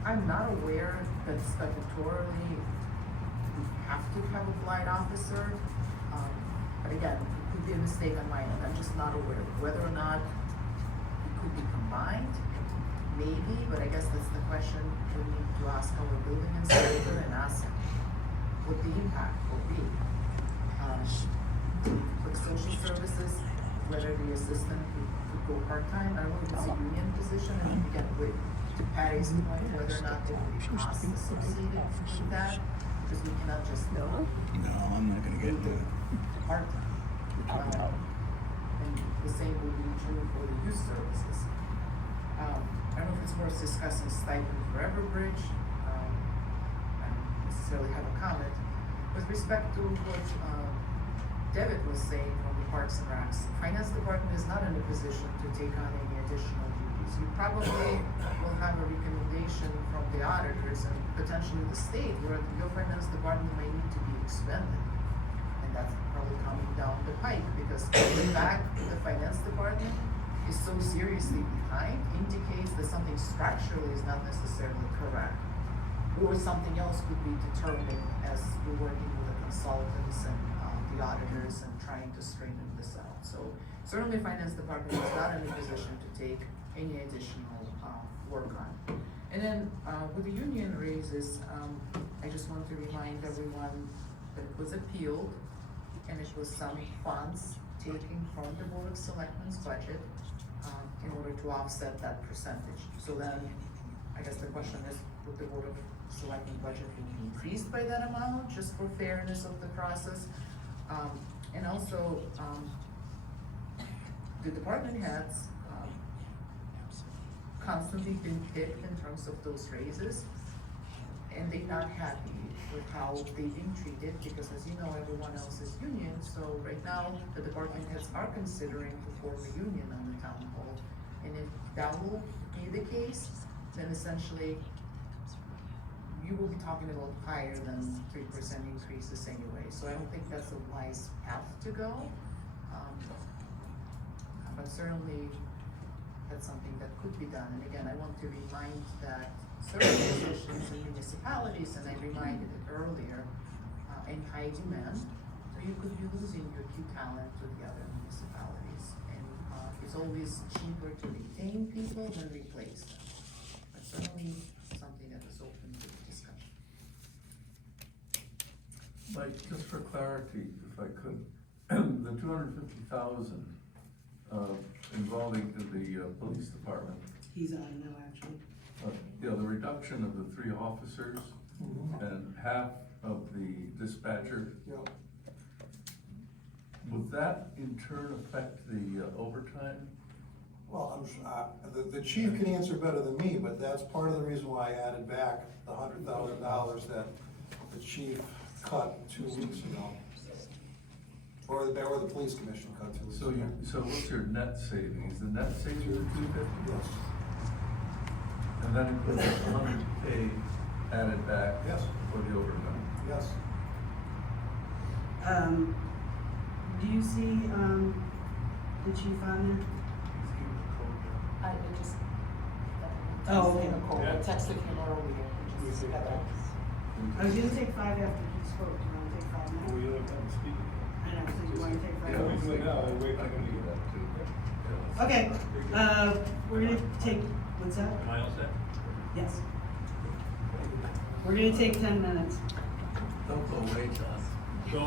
I'm not aware that statutorily we have to have a blight officer. But again, it could be a mistake on my end, I'm just not aware. Whether or not it could be combined, maybe, but I guess that's the question we need to ask our building inspector and ask what the impact will be. For the social services, whether the assistant could go part-time, I don't know if it's a union position, and again, with Patty's point, whether or not there will be costs associated with that, because we cannot just know. No, I'm not gonna get that. Part-time. And the same will be true for the youth services. I don't know if it's worth discussing stipend for Everbridge. I don't necessarily have a comment. With respect to what David was saying from the Parks and Recs, Finance Department is not in a position to take on any additional duties. You probably will have a recommendation from the auditors and potentially the state where your Finance Department may need to be expended. And that's probably coming down the pike, because the fact that the Finance Department is so seriously behind indicates that something structurally is not necessarily correct. Or something else could be determined as we're working with the consultants and the auditors and trying to straighten this out. So certainly Finance Department is not in a position to take any additional work on. And then with the union raises, I just want to remind everyone that it was appealed, and it was some funds taken from the Board of Selectmen's budget in order to offset that percentage. So then, I guess the question is, would the Board of Selectmen budget be increased by that amount, just for fairness of the process? And also, the department heads constantly been picked in terms of those raises, and they're not happy with how they've been treated, because as you know, everyone else is union. So right now, the department heads are considering to form a union on the town hall. And if that will be the case, then essentially you will be talking about higher than 3% increases anyway. So I don't think that's a wise path to go. But certainly that's something that could be done. And again, I want to remind that certain positions in municipalities, and I reminded it earlier, in high demand, so you could be losing your key talent to the other municipalities. And it's always cheaper to retain people than replace them. But certainly something that is open to discussion. Mike, just for clarity, if I could, the 250,000 involving the police department. He's on now, actually. The reduction of the 3 officers and half of the dispatcher. Would that in turn affect the overtime? Well, the chief can answer better than me, but that's part of the reason why I added back the $100,000 that the chief cut 2 weeks ago. Or the police commission cut 2 weeks ago. So what's your net savings? The net savings are 250? Yes. And that includes 100K added back? Yes. For the overtime? Yes. Do you see, the chief on there? I just. Oh, okay. I texted him earlier. I was gonna take 5 after he spoke. Do you wanna take 5 now? We don't have to speak. I know, so you wanna take 5? Yeah, we do it now, and wait, I can do that too. Yeah. Okay, we're gonna take, what's that? Am I all set? Yes. We're gonna take 10 minutes. Don't go away, John. So,